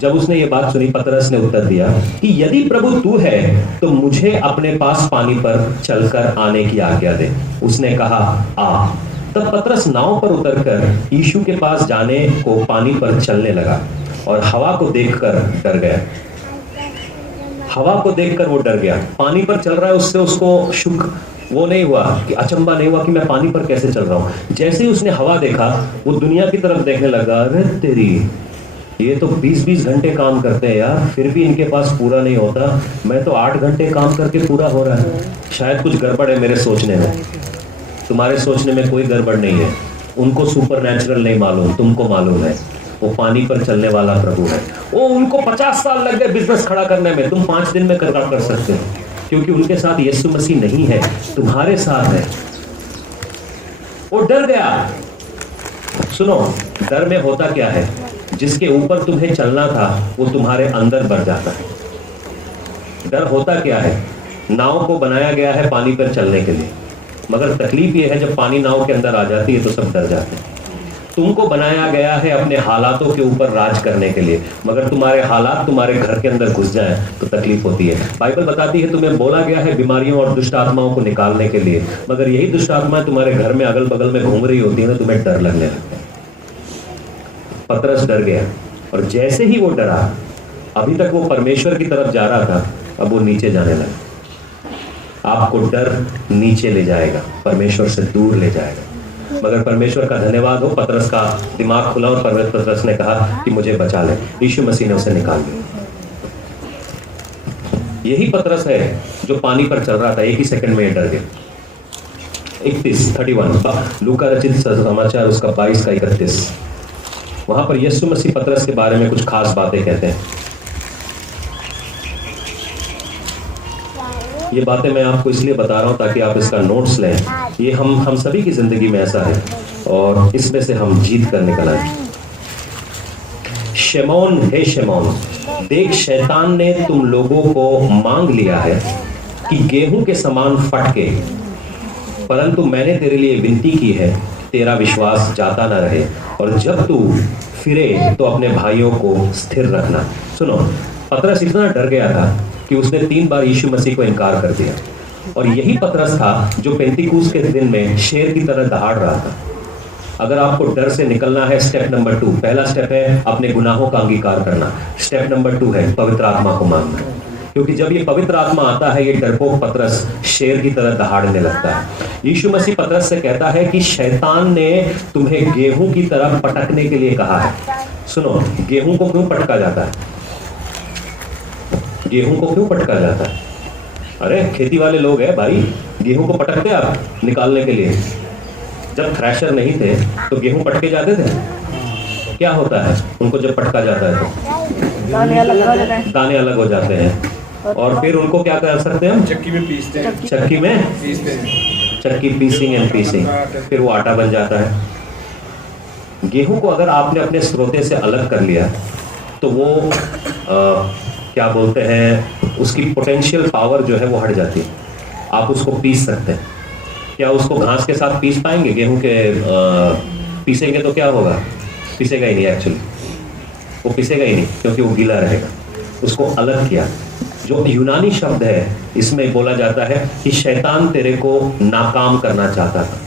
जब उसने ये बात सुनी, पतरस ने उत्तर दिया कि यदि प्रभु तू है तो मुझे अपने पास पानी पर चलकर आने की आज्ञा दे। उसने कहा आ। तब पतरस नाव पर उतरकर यीशु के पास जाने को पानी पर चलने लगा और हवा को देखकर डर गया। हवा को देखकर वो डर गया। पानी पर चल रहा है, उससे उसको शुक वो नहीं हुआ कि अचंबा नहीं हुआ कि मैं पानी पर कैसे चल रहा हूं। जैसे ही उसने हवा देखा, वो दुनिया की तरफ देखने लगा। अरे तेरी, ये तो 20-20 घंटे काम करते हैं यार, फिर भी इनके पास पूरा नहीं होता। मैं तो 8 घंटे काम करके पूरा हो रहा है। शायद कुछ गड़बड़ है मेरे सोचने में। तुम्हारे सोचने में कोई गड़बड़ नहीं है। उनको सुपर नेचुरल नहीं मालूम, तुमको मालूम है। वो पानी पर चलने वाला प्रभु है। वो उनको 50 साल लग गए बिजनेस खड़ा करने में, तुम 5 दिन में कर सकते हो, क्योंकि उनके साथ यीशु मसीह नहीं है, तुम्हारे साथ है। वो डर गया। सुनो, डर में होता क्या है? जिसके ऊपर तुम्हें चलना था वो तुम्हारे अंदर बढ़ जाता है। डर होता क्या है? नाव को बनाया गया है पानी पर चलने के लिए, मगर तकलीफ ये है जब पानी नाव के अंदर आ जाती है तो सब डर जाते हैं। तुमको बनाया गया है अपने हालातों के ऊपर राज करने के लिए, मगर तुम्हारे हालात तुम्हारे घर के अंदर घुस जाएं तो तकलीफ होती है। बाइबल बताती है तुम्हें बोला गया है बीमारियों और दुष्ट आत्माओं को निकालने के लिए, मगर यही दुष्ट आत्माएं तुम्हारे घर में अगल बगल में घूम रही होती है ना, तुम्हें डर लगने लगता है। पतरस डर गया, और जैसे ही वो डरा, अभी तक वो परमेश्वर की तरफ जा रहा था, अब वो नीचे जाने लगा। आपको डर नीचे ले जाएगा, परमेश्वर से दूर ले जाएगा। मगर परमेश्वर का धन्यवाद हो, पतरस का दिमाग खुला और पतरस ने कहा कि मुझे बचा ले। यीशु मसीह ने उसे निकाल लिया। यही पतरस है जो पानी पर चल रहा था, एक ही सेकंड में डर गया। 31 लूका रचित समाचार उसका 22 का 31, वहां पर यीशु मसीह पतरस के बारे में कुछ खास बातें कहते हैं। ये बातें मैं आपको इसलिए बता रहा हूं ताकि आप इसका नोट्स लें। ये हम सभी की जिंदगी में ऐसा है और इसमें से हम जीत कर निकल आए। शमौन, हे शमौन, देख शैतान ने तुम लोगों को मांग लिया है कि गेहूं के समान फटके, परंतु मैंने तेरे लिए विनती की है तेरा विश्वास जाता ना रहे, और जब तू फिरे तो अपने भाइयों को स्थिर रखना। सुनो, पतरस इतना डर गया था कि उसने 3 बार यीशु मसीह को इनकार कर दिया, और यही पतरस था जो पेंतीकोस्त के दिन में शेर की तरह दहाड़ रहा था। अगर आपको डर से निकलना है, स्टेप नंबर 2, पहला स्टेप है अपने गुनाहों का अंगीकार करना। स्टेप नंबर 2 है पवित्र आत्मा को मानना, क्योंकि जब ये पवित्र आत्मा आता है, ये डरपोक पतरस शेर की तरह दहाड़ने लगता है। यीशु मसीह पतरस से कहता है कि शैतान ने तुम्हें गेहूं की तरह पटकने के लिए कहा है। सुनो, गेहूं को क्यों पटका जाता है? गेहूं को क्यों पटका जाता है? अरे खेती वाले लोग हैं भाई, गेहूं को पटकते आप निकालने के लिए। जब थ्रेशर नहीं थे तो गेहूं पटके जाते थे। क्या होता है उनको जब पटका जाता है तो? दाने अलग हो जाते हैं। दाने अलग हो जाते हैं और फिर उनको क्या कर सकते हैं हम? चक्की में पीसते हैं। चक्की में पीसते हैं। चक्की, पीसिंग एंड पीसिंग, फिर वो आटा बन जाता है। गेहूं को अगर आपने अपने स्रोते से अलग कर लिया तो वो क्या बोलते हैं, उसकी पोटेंशियल पावर जो है वो हट जाती है। आप उसको पीस सकते हैं। क्या उसको घास के साथ पीस पाएंगे? गेहूं के पीसेंगे तो क्या होगा? पीसेगा ही नहीं, एक्चुअली वो पीसेगा ही नहीं, क्योंकि वो गीला रहेगा। उसको अलग किया। जो यूनानी शब्द है, इसमें बोला जाता है कि शैतान तेरे को नाकाम करना चाहता था।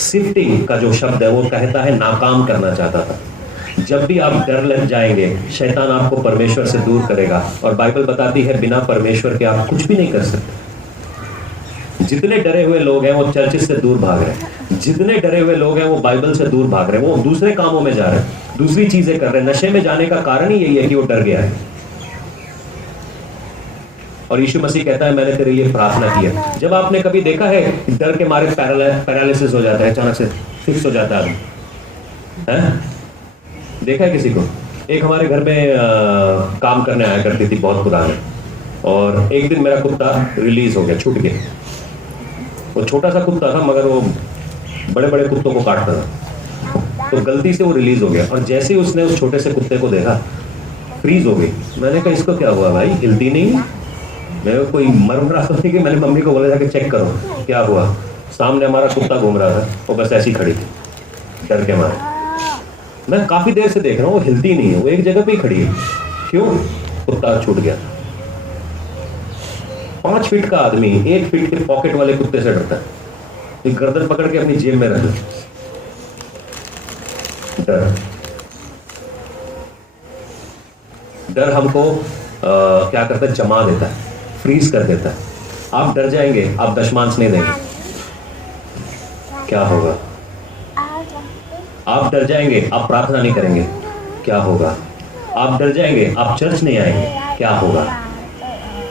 सिफ्टिंग का जो शब्द है वो कहता है नाकाम करना चाहता था। जब भी आप डर लग जाएंगे, शैतान आपको परमेश्वर से दूर करेगा, और बाइबल बताती है बिना परमेश्वर के आप कुछ भी नहीं कर सकते। जितने डरे हुए लोग हैं वो चर्च से दूर भाग रहे हैं, जितने डरे हुए लोग हैं वो बाइबल से दूर भाग रहे हैं, वो दूसरे कामों में जा रहे हैं, दूसरी चीजें कर रहे हैं। नशे में जाने का कारण ही यही है कि वो डर गया है। और यीशु मसीह कहता है मैंने तेरे लिए प्रार्थना की है। जब आपने कभी देखा है डर के मारे पैरालिसिस हो जाता है, अचानक से फिक्स हो जाता है आदमी? देखा है किसी को? एक हमारे घर में काम करने आया करती थी, बहुत पुराने, और एक दिन मेरा कुत्ता रिलीज हो गया, छूट गया। वो छोटा सा कुत्ता था मगर वो बड़े बड़े कुत्तों को काटता था, तो गलती से वो रिलीज हो गया। और जैसे ही उसने उस छोटे से कुत्ते को देखा, फ्रीज हो गई। मैंने कहा इसको क्या हुआ भाई, हिलती नहीं? मैं कोई मर रहा था कि मैंने मम्मी को बोला जाके चेक करो क्या हुआ। सामने हमारा कुत्ता घूम रहा था, वो बस ऐसी खड़ी थी डर के मारे। मैं काफी देर से देख रहा हूँ, वो हिलती नहीं है, वो एक जगह पे ही खड़ी है। क्यों? कुत्ता छूट गया। 5 फीट का आदमी 1 फीट के पॉकेट वाले कुत्ते से डरता है, एक गर्दन पकड़ के अपनी जेब में रख ले। डर, डर हमको क्या करता है? जमा देता है, फ्रीज कर देता है। आप डर जाएंगे, आप दशमांश नहीं देंगे, क्या होगा? आप डर जाएंगे, आप प्रार्थना नहीं करेंगे, क्या होगा? आप डर जाएंगे, आप चर्च नहीं आएंगे, क्या होगा?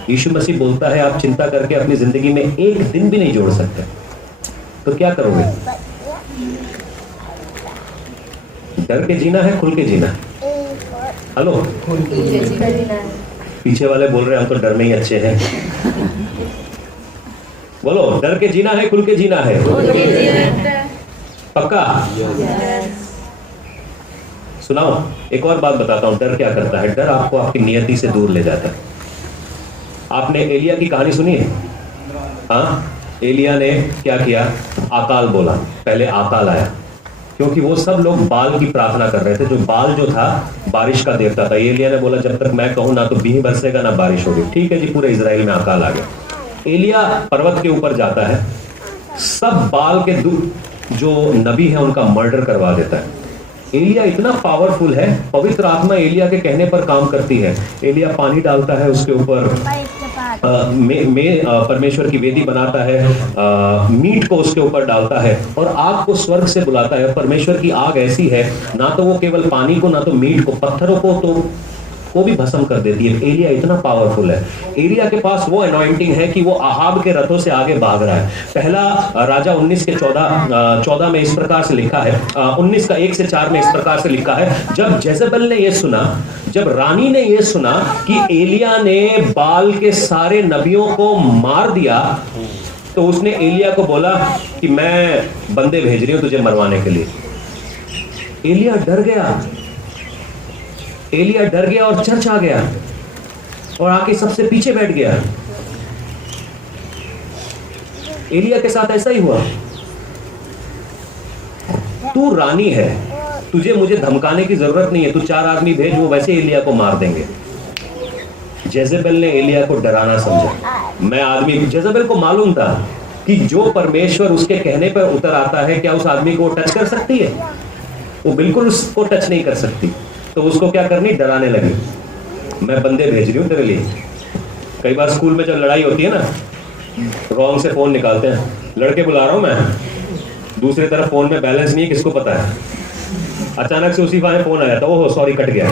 यीशु मसीह बोलता है आप चिंता करके अपनी जिंदगी में एक दिन भी नहीं जोड़ सकते, तो क्या करोगे? डर के जीना है, खुल के जीना है? हेलो, पीछे वाले बोल रहे हैं हम तो डर में ही अच्छे हैं। बोलो, डर के जीना है, खुल के जीना है? पक्का? सुनाओ, एक और बात बताता हूं, डर क्या करता है? डर आपको आपकी नियति से दूर ले जाता है। आपने एलिया की कहानी सुनी है? हाँ, एलिया ने क्या किया? अकाल बोला। पहले अकाल आया, क्योंकि वो सब लोग बाल की प्रार्थना कर रहे थे। जो बाल जो था बारिश का देवता था। एलिया ने बोला जब तक मैं कहूं ना तो बीह बरसेगा ना बारिश होगी। ठीक है जी, पूरे इजराइल में अकाल आ गया। एलिया पर्वत के ऊपर जाता है, सब बाल के जो नबी है उनका मर्डर करवा देता है। एलिया इतना पावरफुल है, पवित्र आत्मा एलिया के कहने पर काम करती है। एलिया पानी डालता है उसके ऊपर, परमेश्वर की वेदी बनाता है, मीट को उसके ऊपर डालता है और आग को स्वर्ग से बुलाता है। परमेश्वर की आग ऐसी है, ना तो वो केवल पानी को, ना तो मीट को, पत्थरों को भी भस्म कर देती है। एलिया इतना पावरफुल है। एलिया के पास वो अनॉइंटिंग है कि वो अहाब के रथों से आगे भाग रहा है। पहला राजा 19 के 14 में इस प्रकार से लिखा है, 19 का 1 से 4 में इस प्रकार से लिखा है, जब जेजबेल ने ये सुना, जब रानी ने ये सुना कि एलिया ने बाल के सारे नबियों को मार दिया, तो उसने एलिया को बोला कि मैं बंदे भेज रही हूं तुझे मरवाने के लिए। एलिया डर गया, एलिया डर गया और चर्च आ गया और आके सबसे पीछे बैठ गया। एलिया के साथ ऐसा ही हुआ। तू रानी है, तुझे मुझे धमकाने की जरूरत नहीं है, तू 4 आदमी भेज, वो वैसे एलिया को मार देंगे। जेजेबेल ने एलिया को डराना समझा। मैं आदमी, जेजेबेल को मालूम था कि जो परमेश्वर उसके कहने पर उतर आता है, क्या उस आदमी को टच कर सकती है? वो बिल्कुल उसको टच नहीं कर सकती। तो उसको क्या करनी? डराने लगी। मैं बंदे भेज रही हूँ तेरे लिए। कई बार स्कूल में जब लड़ाई होती है ना, रॉन्ग से फोन निकालते हैं, लड़के बुला रहा हूँ मैं, दूसरी तरफ फोन में बैलेंस नहीं है, किसको पता है? अचानक से उसी बहाने फोन आया था, ओहो सॉरी कट गया,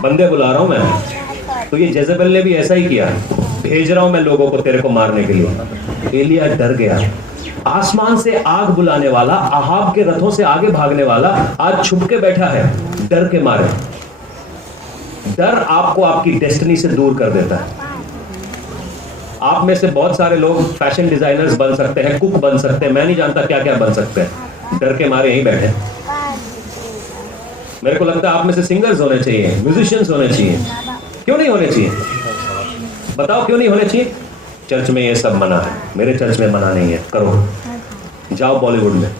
बंदे बुला रहा हूँ मैं। तो ये जेजेबेल ने भी ऐसा ही किया, भेज रहा हूँ मैं लोगों को तेरे को मारने के लिए। एलिया डर गया। आसमान से आग बुलाने वाला, अहाब के रथों से आगे भागने वाला आज छुप के बैठा है डर के मारे। डर आपको आपकी डेस्टिनी से दूर कर देता है। आप में से बहुत सारे लोग फैशन डिजाइनर्स बन सकते हैं, कुक बन सकते हैं, मैं नहीं जानता क्या क्या बन सकते हैं, डर के मारे यहीं बैठे। मेरे को लगता है आप में से सिंगर्स होने चाहिए, म्यूजिशियंस होने चाहिए। क्यों नहीं होने चाहिए? बताओ क्यों नहीं होने चाहिए? चर्च में ये सब मना है, मेरे चर्च में मना नहीं है। करो, जाओ बॉलीवुड में,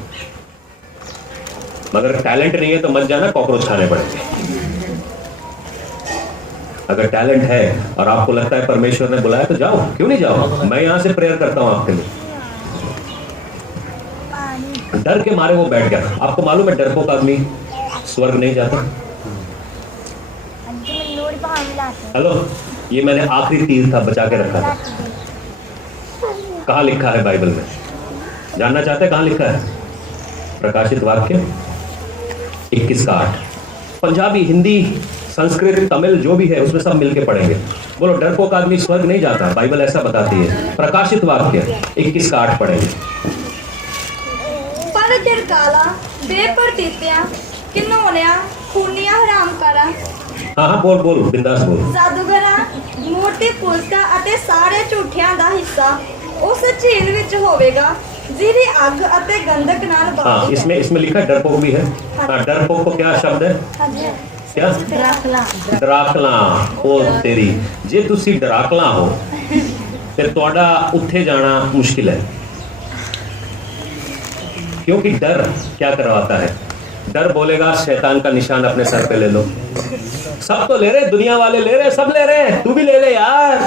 मगर टैलेंट नहीं है तो मत जाना, कॉकरोच खाने पड़ेंगे। अगर टैलेंट है और आपको लगता है परमेश्वर ने बुलाया तो जाओ, क्यों नहीं जाओ? मैं यहां से प्रेयर करता हूं आपके लिए। डर के मारे वो बैठ गया। आपको मालूम है डरपोक आदमी स्वर्ग नहीं जाता। हेलो, ये मैंने आखिरी तीर था, बचा के रखा था। कहाँ लिखा है बाइबल में? जानना चाहते हैं कहाँ लिखा है? प्रकाशित वाक्य 21:8। पंजाबी, हिंदी, संस्कृत, तमिल जो भी है उसमें सब मिलके पढ़ेंगे। बोलो, डरपोक आदमी स्वर्ग नहीं जाता, बाइबल ऐसा बताती है। प्रकाशित वाक्य 21:8 पढ़ेंगे। पर चिरकाला, बेपरतीतियां, किन्नौनियां, खूनियां, हरामकारा, हाँ बोल बोल, बिंदास बोल। जादूगरा, मूर्ति पूजका ਅਤੇ ਸਾਰੇ ਝੂਠਿਆਂ ਦਾ ਹਿੱਸਾ ਉਸ ਝੀਲ ਵਿੱਚ ਹੋਵੇਗਾ ਜਿਹਦੀ ਅੱਗ ਅਤੇ ਗੰਧਕ ਨਾਲ हाँ, ਬਾਦੀ ਹੈ। इसमें लिखा डरपोक भी है। हाँ, डरपोक को क्या शब्द है? क्या? डराकला। ओ तेरी, जे तुसी डराकला हो फिर तुहाडा उत्थे जाना मुश्किल है। क्योंकि डर क्या करवाता है? डर बोलेगा शैतान का निशान अपने सर पे ले लो। सब तो ले रहे, दुनिया वाले ले रहे, सब ले रहे, तू भी ले ले यार।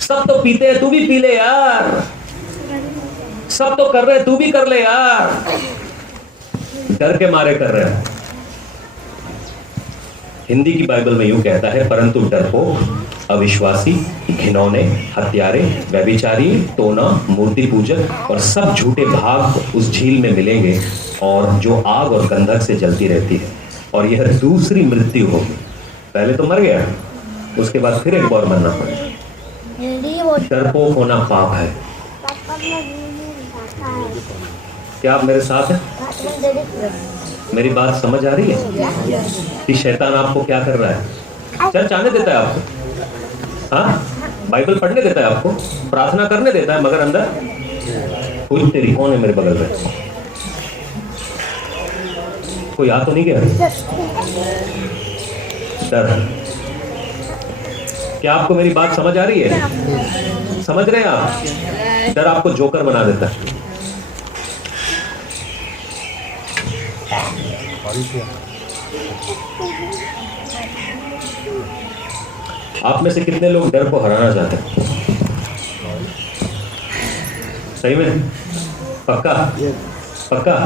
सब तो पीते हैं, तू भी पी ले यार। सब तो कर रहे, तू भी कर ले यार। डर के मारे कर रहे हैं। हिंदी की बाइबल में यूं कहता है, परंतु डरपोक, अविश्वासी, घिनौने, हत्यारे, व्यभिचारी, टोना, मूर्ति पूजक और सब झूठे भाग उस झील में मिलेंगे, और जो आग और गंधक से जलती रहती है, और यह दूसरी मृत्यु होगी। पहले तो मर गया, उसके बाद फिर एक बार मरना पड़ेगा। डरपोक होना पाप है। क्या आप मेरे साथ हैं? मेरी बात समझ आ रही है कि शैतान आपको क्या कर रहा है? चर्च आने देता है आपको, हाँ, बाइबल पढ़ने देता है आपको, प्रार्थना करने देता है, मगर अंदर कोई तेरी कौन है मेरे बगल में? कोई आ तो नहीं गया? डर। क्या आपको मेरी बात समझ आ रही है? समझ रहे हैं आप? डर आपको जोकर बना देता है। आप में से कितने लोग डर को हराना चाहते हैं? सही में? पक्का? पक्का?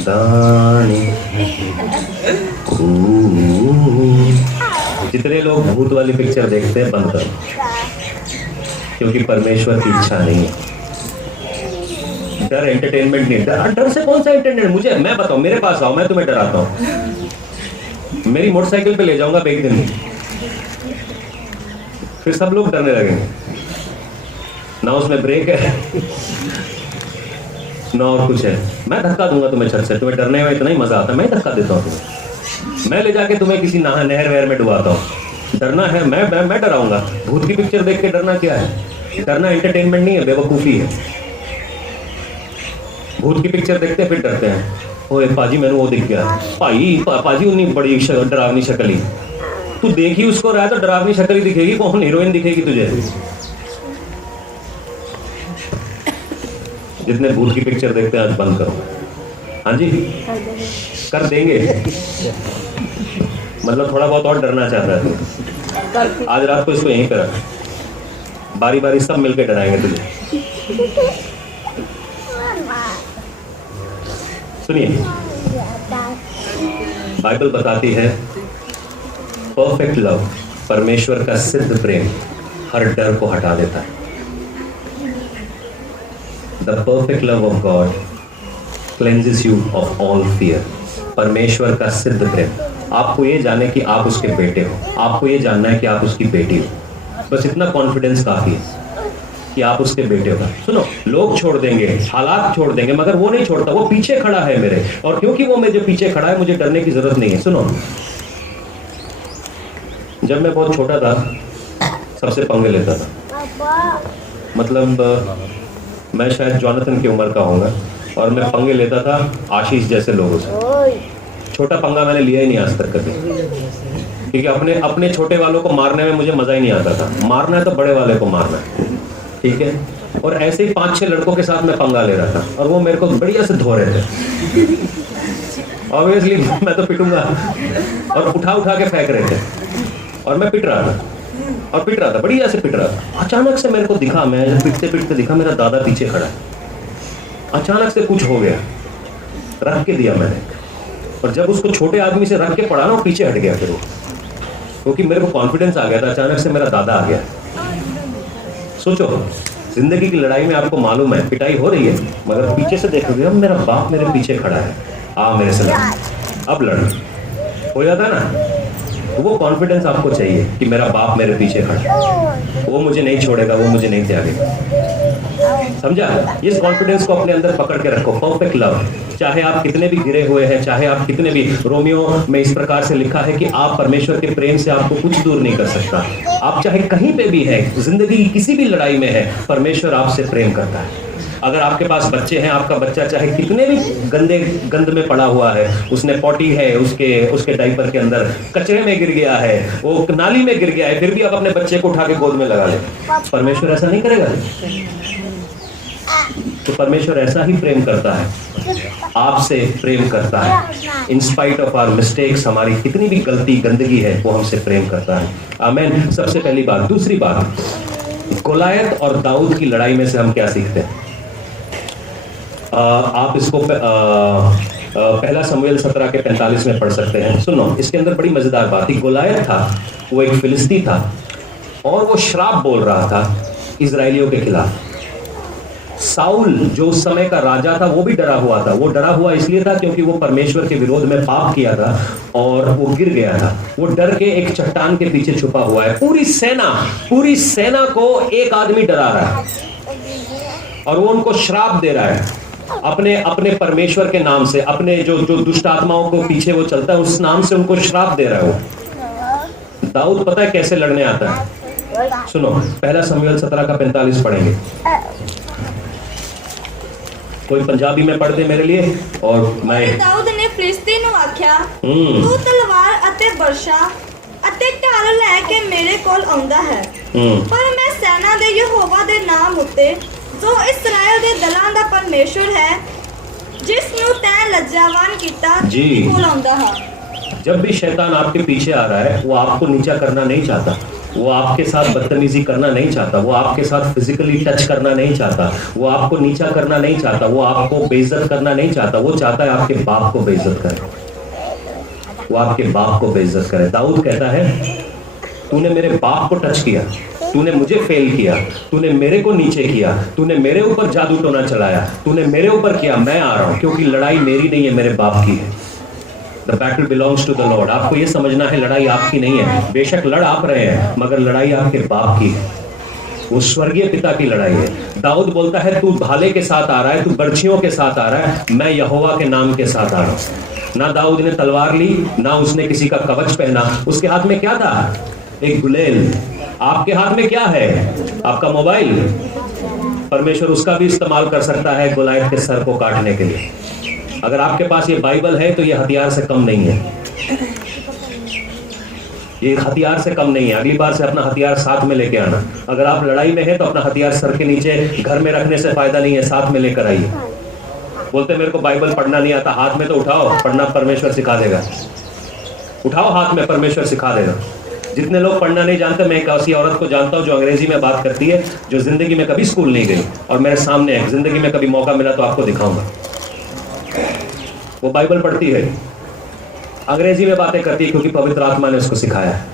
दानी। जितने लोग भूत वाली पिक्चर देखते हैं बंद करो, क्योंकि परमेश्वर की इच्छा नहीं है। डर एंटरटेनमेंट नहीं। डर से कौन सा एंटरटेनमेंट? मुझे, मैं बताऊं, मेरे पास आओ, मैं तुम्हें डराता हूं। मेरी मोटरसाइकिल पे ले जाऊंगा एक दिन, फिर सब लोग डरने लगेंगे। ना उसमें ब्रेक है ना और कुछ है। मैं धक्का दूंगा तुम्हें छत से, तुम्हें डरने में इतना ही मजा आता है, मैं धक्का देता हूँ तुम्हें। मैं ले जाके तुम्हें किसी नहर वहर में डुबाता हूँ। डरना है, मैं डराऊंगा। भूत की पिक्चर देख के डरना क्या है? डरना एंटरटेनमेंट नहीं है, बेवकूफी है। भूत की पिक्चर देखते हैं फिर डरते हैं। ओए पाजी मैंने वो दिख गया, पाजी उन्हीं बड़ी डरावनी शक्ल ही। तू देखी उसको रहा तो डरावनी शक्ल ही दिखेगी, कौन हीरोइन दिखेगी तुझे? जितने भूत की पिक्चर देखते हैं आज बंद करो। हाँ जी, कर देंगे। मतलब थोड़ा बहुत और डरना चाहता है। आज रात को इसको यहीं पे रख, बारी बारी सब मिलकर डराएंगे तुझे। सुनिए, बाइबल बताती है परफेक्ट लव, परमेश्वर का सिद्ध प्रेम हर डर को हटा देता है। The perfect love of God cleanses you of all fear. परमेश्वर का सिद्ध प्रेम, आपको ये जाने कि आप उसके बेटे हो, आपको ये जानना है कि आप उसकी बेटी हो, बस इतना कॉन्फिडेंस काफी है कि आप उसके बेटे हो। सुनो, लोग छोड़ देंगे, हालात छोड़ देंगे, मगर वो नहीं छोड़ता, वो पीछे खड़ा है मेरे, और क्योंकि वो मेरे पीछे खड़ा है मुझे डरने की जरूरत नहीं है। सुनो, जब मैं बहुत छोटा था सबसे पंगे लेता था, मतलब मैं शायद जॉनथन की उम्र का होऊंगा और मैं पंगे लेता था आशीष जैसे लोगों से। छोटा पंगा मैंने लिया ही नहीं आज तक कभी, क्योंकि अपने छोटे वालों को मारने में मुझे मजा ही नहीं आता था। मारना है तो बड़े वाले को मारना है, ठीक है। और ऐसे ही 5-6 लड़कों के साथ मैं पंगा ले रहा था और वो मेरे को बढ़िया से धो रहे थे। ऑब्वियसली मैं तो पिटूंगा, और उठा के फेंक रहे थे और मैं पिट रहा था और पिट रहा था, बढ़िया से पिट रहा था। अचानक से मेरे को दिखा, मैं पिटते दिखा मेरा दादा पीछे खड़ा है। अचानक से कुछ हो गया, रख के दिया मैंने, और जब उसको छोटे आदमी से रख के पड़ा ना, वो पीछे हट गया फिर वो, क्योंकि मेरे को कॉन्फिडेंस आ गया था। अचानक से मेरा दादा आ गया। सोचो, जिंदगी की लड़ाई में आपको मालूम है पिटाई हो रही है, मगर पीछे से देखोगे अब मेरा बाप मेरे पीछे खड़ा है, आ मेरे से लड़, अब लड़, हो जाता है ना। वो कॉन्फिडेंस आपको चाहिए कि मेरा बाप मेरे पीछे खड़ा है, वो मुझे नहीं छोड़ेगा, वो मुझे नहीं त्यागेगा। समझा? इस कॉन्फिडेंस को अपने अंदर पकड़ के रखो। परफेक्ट लव, चाहे आप कितने भी गिरे हुए हैं, चाहे आप कितने भी, रोमियो में इस प्रकार से लिखा है कि आप परमेश्वर के प्रेम से आपको कुछ दूर नहीं कर सकता। आप चाहे कहीं पे भी है, जिंदगी की किसी भी लड़ाई में है, परमेश्वर आपसे प्रेम करता है। अगर आपके पास बच्चे हैं, आपका बच्चा चाहे कितने भी गंद में पड़ा हुआ है, उसने पॉटी है, उसके डायपर के अंदर कचरे में गिर गया है, वो नाली में गिर गया है, फिर भी आप अपने बच्चे को उठा के गोद में लगा ले। परमेश्वर ऐसा नहीं करेगा? तो परमेश्वर ऐसा ही प्रेम करता है, आपसे प्रेम करता है। In spite of our mistakes, हमारी कितनी भी गलती गंदगी है, वो हमसे प्रेम करता है। आमीन। सबसे पहली बात। दूसरी बात, गोलायत और दाऊद की लड़ाई में से हम क्या सीखते हैं? आप इसको पहला शमूएल 17 के 45 में पढ़ सकते हैं। सुनो, इसके अंदर बड़ी मजेदार बात थी। गोलायत था, वो एक फिलिस्ती था और वो श्राप बोल रहा था इजराइलियों के खिलाफ। साउल जो उस समय का राजा था, वो भी डरा हुआ था। वो डरा हुआ इसलिए था क्योंकि वो परमेश्वर के विरोध में पाप किया था और वो गिर गया था। वो डर के एक चट्टान के पीछे छुपा हुआ है। पूरी सेना को एक आदमी डरा रहा है और वो उनको श्राप दे रहा है अपने परमेश्वर के नाम से, अपने जो दुष्ट आत्माओं को पीछे वो चलता है उस नाम से उनको श्राप दे रहा है वो। दाऊद पता है कैसे लड़ने आता है? सुनो, पहला शमूएल 17 का 45 पढ़ेंगे। कोई पंजाबी में पढ़ दे मेरे लिए। और मैं दाऊद ने फिलिस्ती ਨੂੰ ਆਖਿਆ, ਤੂੰ ਤਲਵਾਰ ਅਤੇ ਵਰਸ਼ਾ ਅਤੇ ਢਾਲ ਲੈ ਕੇ ਮੇਰੇ ਕੋਲ ਆਉਂਦਾ ਹੈ, ਪਰ ਮੈਂ ਸੈਨਾ ਦੇ ਯਹੋਵਾ ਦੇ ਨਾਮ ਉੱਤੇ जो इस्राएल दे दलां दा परमेश्वर है, जिस नु तैं लज्जावान कीता, कोल आंदा है। जब भी शैतान आपके पीछे आ रहा है, वो आपको नीचा करना नहीं चाहता, वो आपके साथ बदतमीजी करना नहीं चाहता, वो आपके साथ फिजिकली टच करना नहीं चाहता, वो आपको नीचा करना नहीं चाहता, वो आपको बेइज्जत करना नहीं चाहता। वो चाहता है आपके बाप को बेइज्जत करे, वो आपके बाप को बेइज्जत करे। दाऊद कहता है, तूने मेरे बाप को टच किया, तूने मुझे फेल किया, तूने मेरे को नीचे किया, तूने मेरे ऊपर जादू टोना चलाया, तूने मेरे ऊपर किया, मैं आ रहा हूं, क्योंकि लड़ाई मेरी नहीं है, मेरे बाप की है। The battle belongs to the Lord. आपको ये समझना है, लड़ाई आपकी नहीं है। बेशक लड़ आप रहे हैं, मगर लड़ाई आपके बाप की है, वो स्वर्गीय पिता की लड़ाई है। दाऊद बोलता है, तू भाले के साथ आ रहा है, तू बर्छियों के साथ आ रहा है, मैं यहोवा के नाम के साथ आ रहा हूं। ना दाऊद ने तलवार ली, ना उसने किसी का कवच पहना। उसके हाथ में क्या था? एक गुलेल। आपके हाथ में क्या है? आपका मोबाइल। परमेश्वर उसका भी इस्तेमाल कर सकता है गोलायत के सर को काटने के लिए। अगर आपके पास ये बाइबल है तो ये हथियार से कम नहीं है, ये हथियार से कम नहीं है। अगली बार से अपना हथियार साथ में लेके आना। अगर आप लड़ाई में है तो अपना हथियार सर के नीचे घर में रखने से फायदा नहीं है, साथ में लेकर आइए। बोलते मेरे को बाइबल पढ़ना नहीं आता, हाथ में तो उठाओ, पढ़ना परमेश्वर सिखा देगा। उठाओ हाथ में, परमेश्वर सिखा देगा। जितने लोग पढ़ना नहीं जानते, मैं एक ऐसी औरत को जानता हूँ जो अंग्रेजी में बात करती है, जो जिंदगी में कभी स्कूल नहीं गई और मेरे सामने है। जिंदगी में कभी मौका मिला तो आपको दिखाऊंगा। वो बाइबल पढ़ती है, अंग्रेजी में बातें करती है क्योंकि पवित्र आत्मा ने उसको सिखाया है।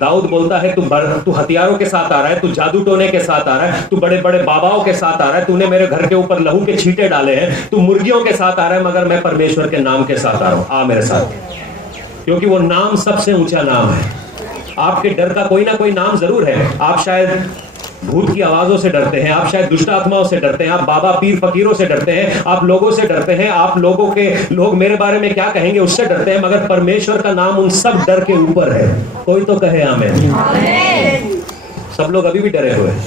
दाऊद बोलता है तू हथियारों के साथ आ रहा है, तू जादू टोने के साथ आ रहा है, तू बड़े बड़े बाबाओं के साथ आ रहा है, तूने मेरे घर के ऊपर लहू के छींटे डाले हैं, तू मुर्गियों के साथ आ रहा है, मगर मैं परमेश्वर के नाम के साथ आ रहा हूं। आ मेरे साथ, क्योंकि वो नाम सबसे ऊंचा नाम है। आपके डर का कोई ना कोई नाम जरूर है। आप शायद भूत की आवाजों से डरते हैं, आप शायद दुष्ट आत्माओं से डरते हैं, आप बाबा पीर फकीरों से डरते हैं, आप लोगों से डरते हैं, आप लोग मेरे बारे में क्या कहेंगे उससे डरते हैं, मगर परमेश्वर का नाम उन सब डर के ऊपर है। कोई तो कहे आमीन। सब लोग अभी भी डरे हुए हैं।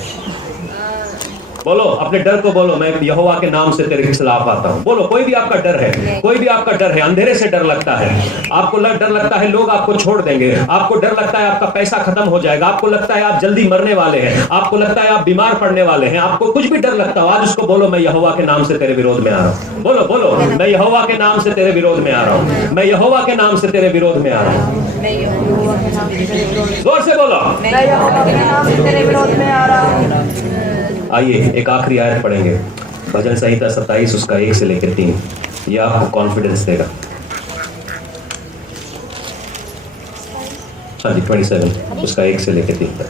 बोलो अपने डर को, बोलो मैं यहोवा के नाम से तेरे खिलाफ आता हूं। बोलो, कोई भी आपका डर है, कोई भी आपका डर है, अंधेरे से डर लगता है, आपको डर लगता है लोग आपको छोड़ देंगे, आपको डर लगता है आपका पैसा खत्म हो जाएगा, आपको लगता है आप जल्दी मरने वाले हैं, आपको लगता है आप बीमार पड़ने वाले हैं, आपको कुछ भी डर लगता हो, आज उसको बोलो मैं यहोवा के नाम से तेरे विरोध में आ रहा हूं। बोलो बोलो, मैं यहोवा के नाम से तेरे विरोध में आ रहा हूं, मैं यहोवा के नाम से तेरे विरोध में आ रहा हूं। जोर से बोलो, मैं यहोवा के नाम से तेरे विरोध में आ रहा हूं। आइए एक आखिरी आयत पढ़ेंगे, भजन संहिता 27 उसका 1 से लेकर 3। यह आपको कॉन्फिडेंस देगा। हाँ जी 27 उसका 1 से लेकर 3 तक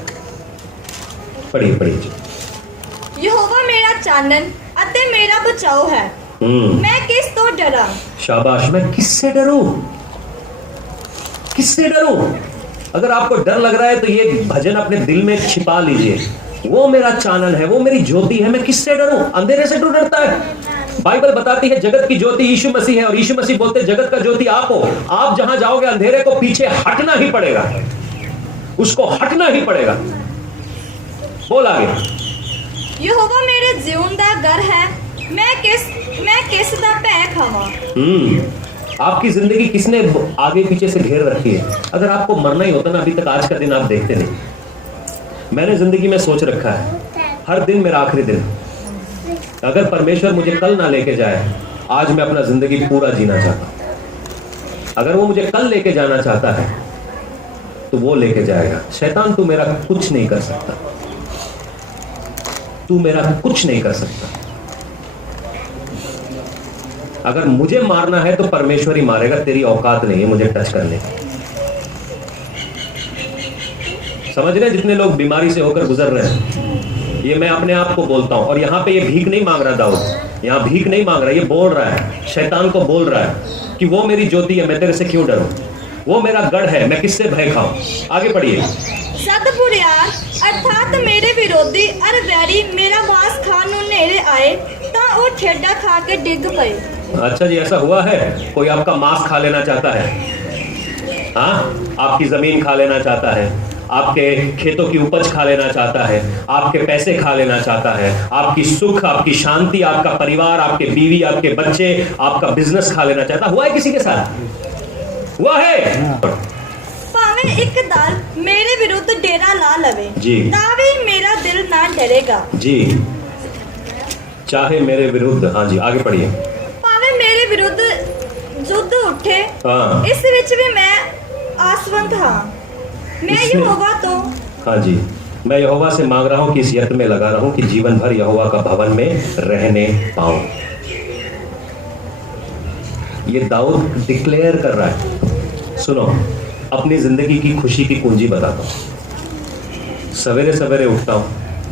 पढ़िए जी। यहोवा मेरा चानन अते मेरा बचाओ है, मैं किस तो डरा। शाबाश, मैं किससे डरूं? किससे डरूं? अगर आपको डर लग रहा है तो ये भजन अपने दिल में छिपा लीजिए। वो मेरा चानन है, वो मेरी ज्योति है, मैं किससे डरूं? अंधेरे से क्यों डरता है? बाइबल बताती है जगत की ज्योति यीशु मसीह है, और यीशु मसीह बोलते हैं जगत का ज्योति आप हो। आप जहां जाओगे अंधेरे को पीछे हटना ही पड़ेगा, उसको हटना ही पड़ेगा। बोल आगे। यहोवा मेरे जीवन दा घर है, मैं किस दा भय खावां। आपकी जिंदगी किसने आगे पीछे से घेर रखी है? अगर आपको मरना ही होता ना, अभी तक आज का दिन आप देखते नहीं। मैंने जिंदगी में सोच रखा है हर दिन मेरा आखिरी दिन। अगर परमेश्वर मुझे कल ना लेके जाए, आज मैं अपना जिंदगी पूरा जीना चाहता हूं। अगर वो मुझे कल लेके जाना चाहता है तो वो लेके जाएगा। शैतान तू मेरा कुछ नहीं कर सकता, तू मेरा कुछ नहीं कर सकता। अगर मुझे मारना है तो परमेश्वर ही मारेगा, तेरी औकात नहीं है मुझे टच करने की। समझ रहे? जितने लोग बीमारी से होकर गुजर रहे हैं, ये मैं अपने आप को बोलता हूं। और यहाँ पे ये भीख नहीं मांग रहा दाऊद, यहाँ भीख नहीं मांग रहा, ये बोल रहा है, शैतान को बोल रहा है कि वो मेरी ज्योति है, मैं तेरे से क्यों डरूं? वो मेरा गढ़ है, मैं किससे भय खाऊं? आगे पढ़िए। सतपुरियार अर्थात मेरे विरोधी अर वैरी मेरा वास खान नूं नेड़े आए तां वो ठेडा खा के डिग पए। अच्छा जी, ऐसा हुआ है? कोई आपका मांस खा लेना चाहता है? हाँ, आपकी जमीन खा लेना चाहता है, आपके खेतों की उपज खा लेना चाहता है, आपके पैसे खा लेना चाहता है, आपकी सुख, आपकी शांति, आपका परिवार, आपके बीवी, आपके बच्चे, आपका बिजनेस खा लेना चाहता। हुआ है किसी के साथ? हुआ है? भावें एक दल मेरे विरुद्ध डेरा ला लवे जी, तावी मेरा दिल ना डरेगा जी। चाहे मेरे विरुद्ध, हाँ जी आगे पढ़िए। भावें मेरे विरुद्ध युद्ध उठे, हाँ, इस विच भी मैं आसवंत हाँ। मैं इसमें- यहोवा तो हाँ जी, मैं यहोवा से मांग रहा हूं कि इस यत्न में लगा रहूं कि जीवन भर यहोवा का भवन में रहने पाऊं। ये दाऊद डिक्लेयर कर रहा है। सुनो, अपनी जिंदगी की खुशी की कुंजी बताता हूं। सवेरे सवेरे उठता हूं,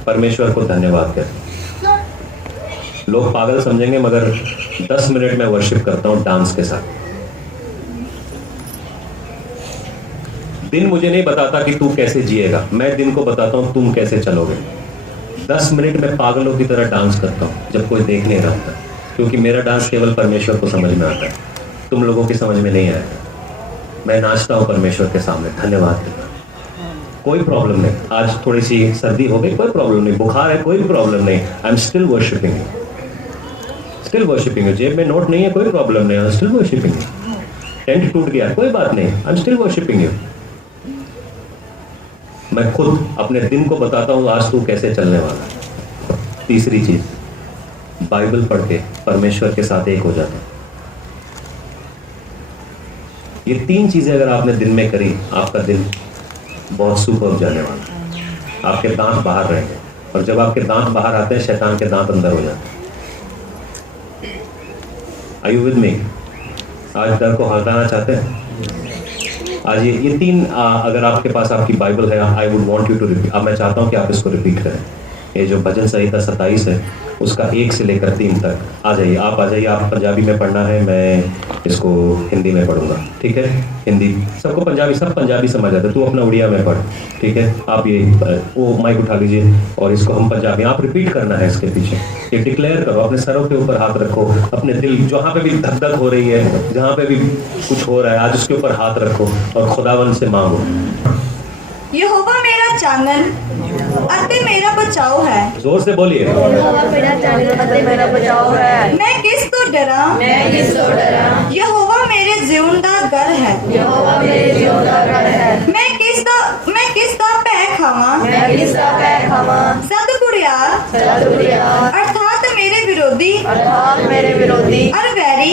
परमेश्वर को धन्यवाद करता हूं। लोग पागल समझेंगे मगर 10 मिनट में वर्शिप करता हूं डांस के साथ। दिन मुझे नहीं बताता कि तू कैसे जिएगा, मैं दिन को बताता हूं तुम कैसे चलोगे। 10 मिनट में पागलों की तरह डांस करता हूं जब कोई देख नहीं रहा, क्योंकि मेरा डांस केवल परमेश्वर को समझ में आता है, तुम लोगों की समझ में नहीं आएगा। मैं नाचता हूं परमेश्वर के सामने, धन्यवाद देता। कोई प्रॉब्लम नहीं, आज थोड़ी सी सर्दी हो गई, कोई प्रॉब्लम नहीं, बुखार है, कोई प्रॉब्लम नहीं, I am still worshipping you, still worshipping you. जेब में नोट नहीं है, कोई प्रॉब्लम नहीं, I am still worshipping you. Tent टूट गया, कोई बात नहीं, I am still worshipping you. मैं खुद अपने दिन को बताता हूं आज तू कैसे चलने वाला है। तीसरी चीज, बाइबल पढ़ के परमेश्वर के साथ एक हो जाता हूं। ये 3 चीज़ें अगर आपने दिन में करी, आपका दिन बहुत सुपर जाने वाला है। आपके दांत बाहर रहेंगे, और जब आपके दांत बाहर आते हैं, शैतान के दांत अंदर हो जाते हैं। Are you with me? आज डर को हटाना चाहते हैं? आज ये 3 अगर आपके पास आपकी बाइबल है, I would want you to repeat. अब मैं चाहता हूँ कि आप इसको रिपीट करें। ये जो भजन संहिता 27 है, उसका 1 से लेकर 3 तक आ जाइए। आप आ जाइए। आप पंजाबी में पढ़ना है, मैं इसको हिंदी में पढ़ूंगा, ठीक है? हिंदी सबको पंजाबी, सब पंजाबी समझ आते, तू अपना उड़िया में पढ़, ठीक है? आप ये वो माइक उठा लीजिए और इसको हम पंजाबी, आप रिपीट करना है इसके पीछे। ये डिक्लेयर करो, अपने सरों के ऊपर हाथ रखो, अपने दिल जहाँ पे भी धक धक हो रही है, जहाँ पे भी कुछ हो रहा है, आज उसके ऊपर हाथ रखो और खुदावन से मांगो। यहोवा मेरा चानन अते मेरा बचाओ है। जोर से बोलिए। मेरा बचाव है। मैं किस तो डरा, यहोवा मेरे जीवन दा घर है। यहोवा मेरे जीवन दा घर है। मैं किस दा भै खावां, सद कुड़ियार अर्थात मेरे विरोधी मेरे विरोधी अर वैरी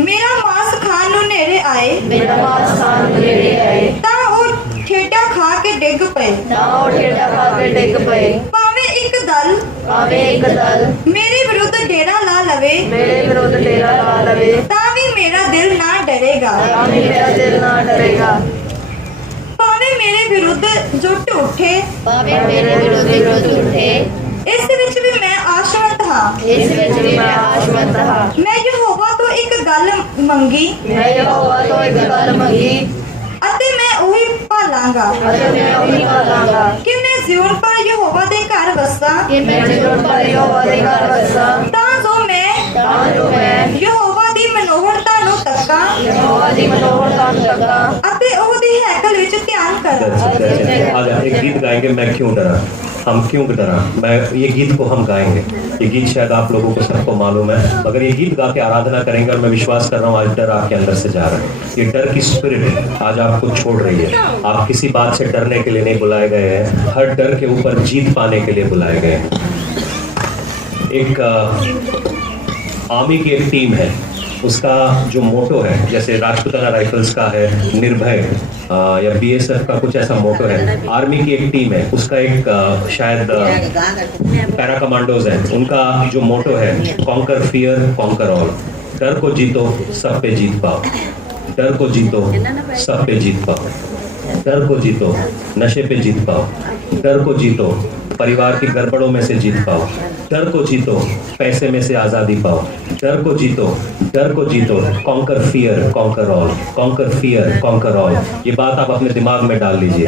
मेरा मांस खान नूं नेड़े आए, मेरा मांस खान नेड़े आए, तां ਉਹ ਠੇਡਾ खा के डिग पे, ना वो ठेडा खा के डिग पए। भावें एक दल भावें एक दल मेरे विरुद्ध डेरा ला लवे, मेरे विरुद्ध डेरा ला लवे, तां भी मेरा दिल ना डरेगा। ताकि मेरा दिल ना डरेगा। भावें मेरे विरुद्ध जुट उठे, भावें मेरे विरुद्ध उठे, इस विच भी मैं आशवंत हाँ। इस विच भी मैं आशवंत हाँ। मैं यहोवा तो एक गल मंगी, मैं यहोवा तो एक गल मंगी, ਅਤੇ ਮੈਂ ਉਹੀ ਭਾਲਾਂਗਾ ਅਤੇ मैं ਉਹੀ ਕਰਾਂਗਾ ਕਿ ਮੈਂ ਜ਼ੀਓਨ ਪਰ ਯਹੋਵਾ ਦੇ ਘਰ ਵਸਾਂ, कि मैं जीवन पर यहोवा दे घर वसां, ਤਾਂ ਜੋ ਮੈਂ तां जो मैं ਯਹੋਵਾ ਦੀ ਮਨੋਹਰਤਾ ਨੂੰ ਤੱਕਾਂ यहोवा दी मनोहरता नूं तक्कां ਅਤੇ ਉਹਦੀ हैकल ਵਿੱਚ ਧਿਆन ਕਰਾਂ। आज एक गीत गाएंगे, मैं क्यों डरा, हम क्यों डरा। मैं ये गीत को हम गाएंगे। ये गीत शायद आप लोगों को सबको मालूम है, मगर ये गीत गा के आराधना करेंगे और मैं विश्वास कर रहा हूँ आज डर आपके अंदर से जा रहा है। ये डर की स्पिरिट आज आपको छोड़ रही है। आप किसी बात से डरने के लिए नहीं बुलाए गए हैं, हर डर के ऊपर जीत पाने के लिए बुलाए गए हैं। एक आर्मी की एक टीम है, उसका जो मोटो है, जैसे राजपूताना राइफल्स का है निर्भय, या बीएसएफ का कुछ ऐसा मोटो है। आर्मी की एक टीम है, उसका एक शायद पैरा कमांडोज है, उनका जो मोटो है कॉन्कर फियर कॉन्कर ऑल। डर को जीतो, सब पे जीत पाओ। डर को जीतो, सब पे जीत पाओ। डर को जीतो, नशे पे जीत पाओ। डर को जीतो, परिवार की गड़बड़ों में से जीत पाओ। डर को जीतो, पैसे में से आज़ादी पाओ। डर को जीतो, डर को जीतो, conquer fear conquer all, conquer fear conquer all. ये बात आप अपने दिमाग में डाल लीजिए।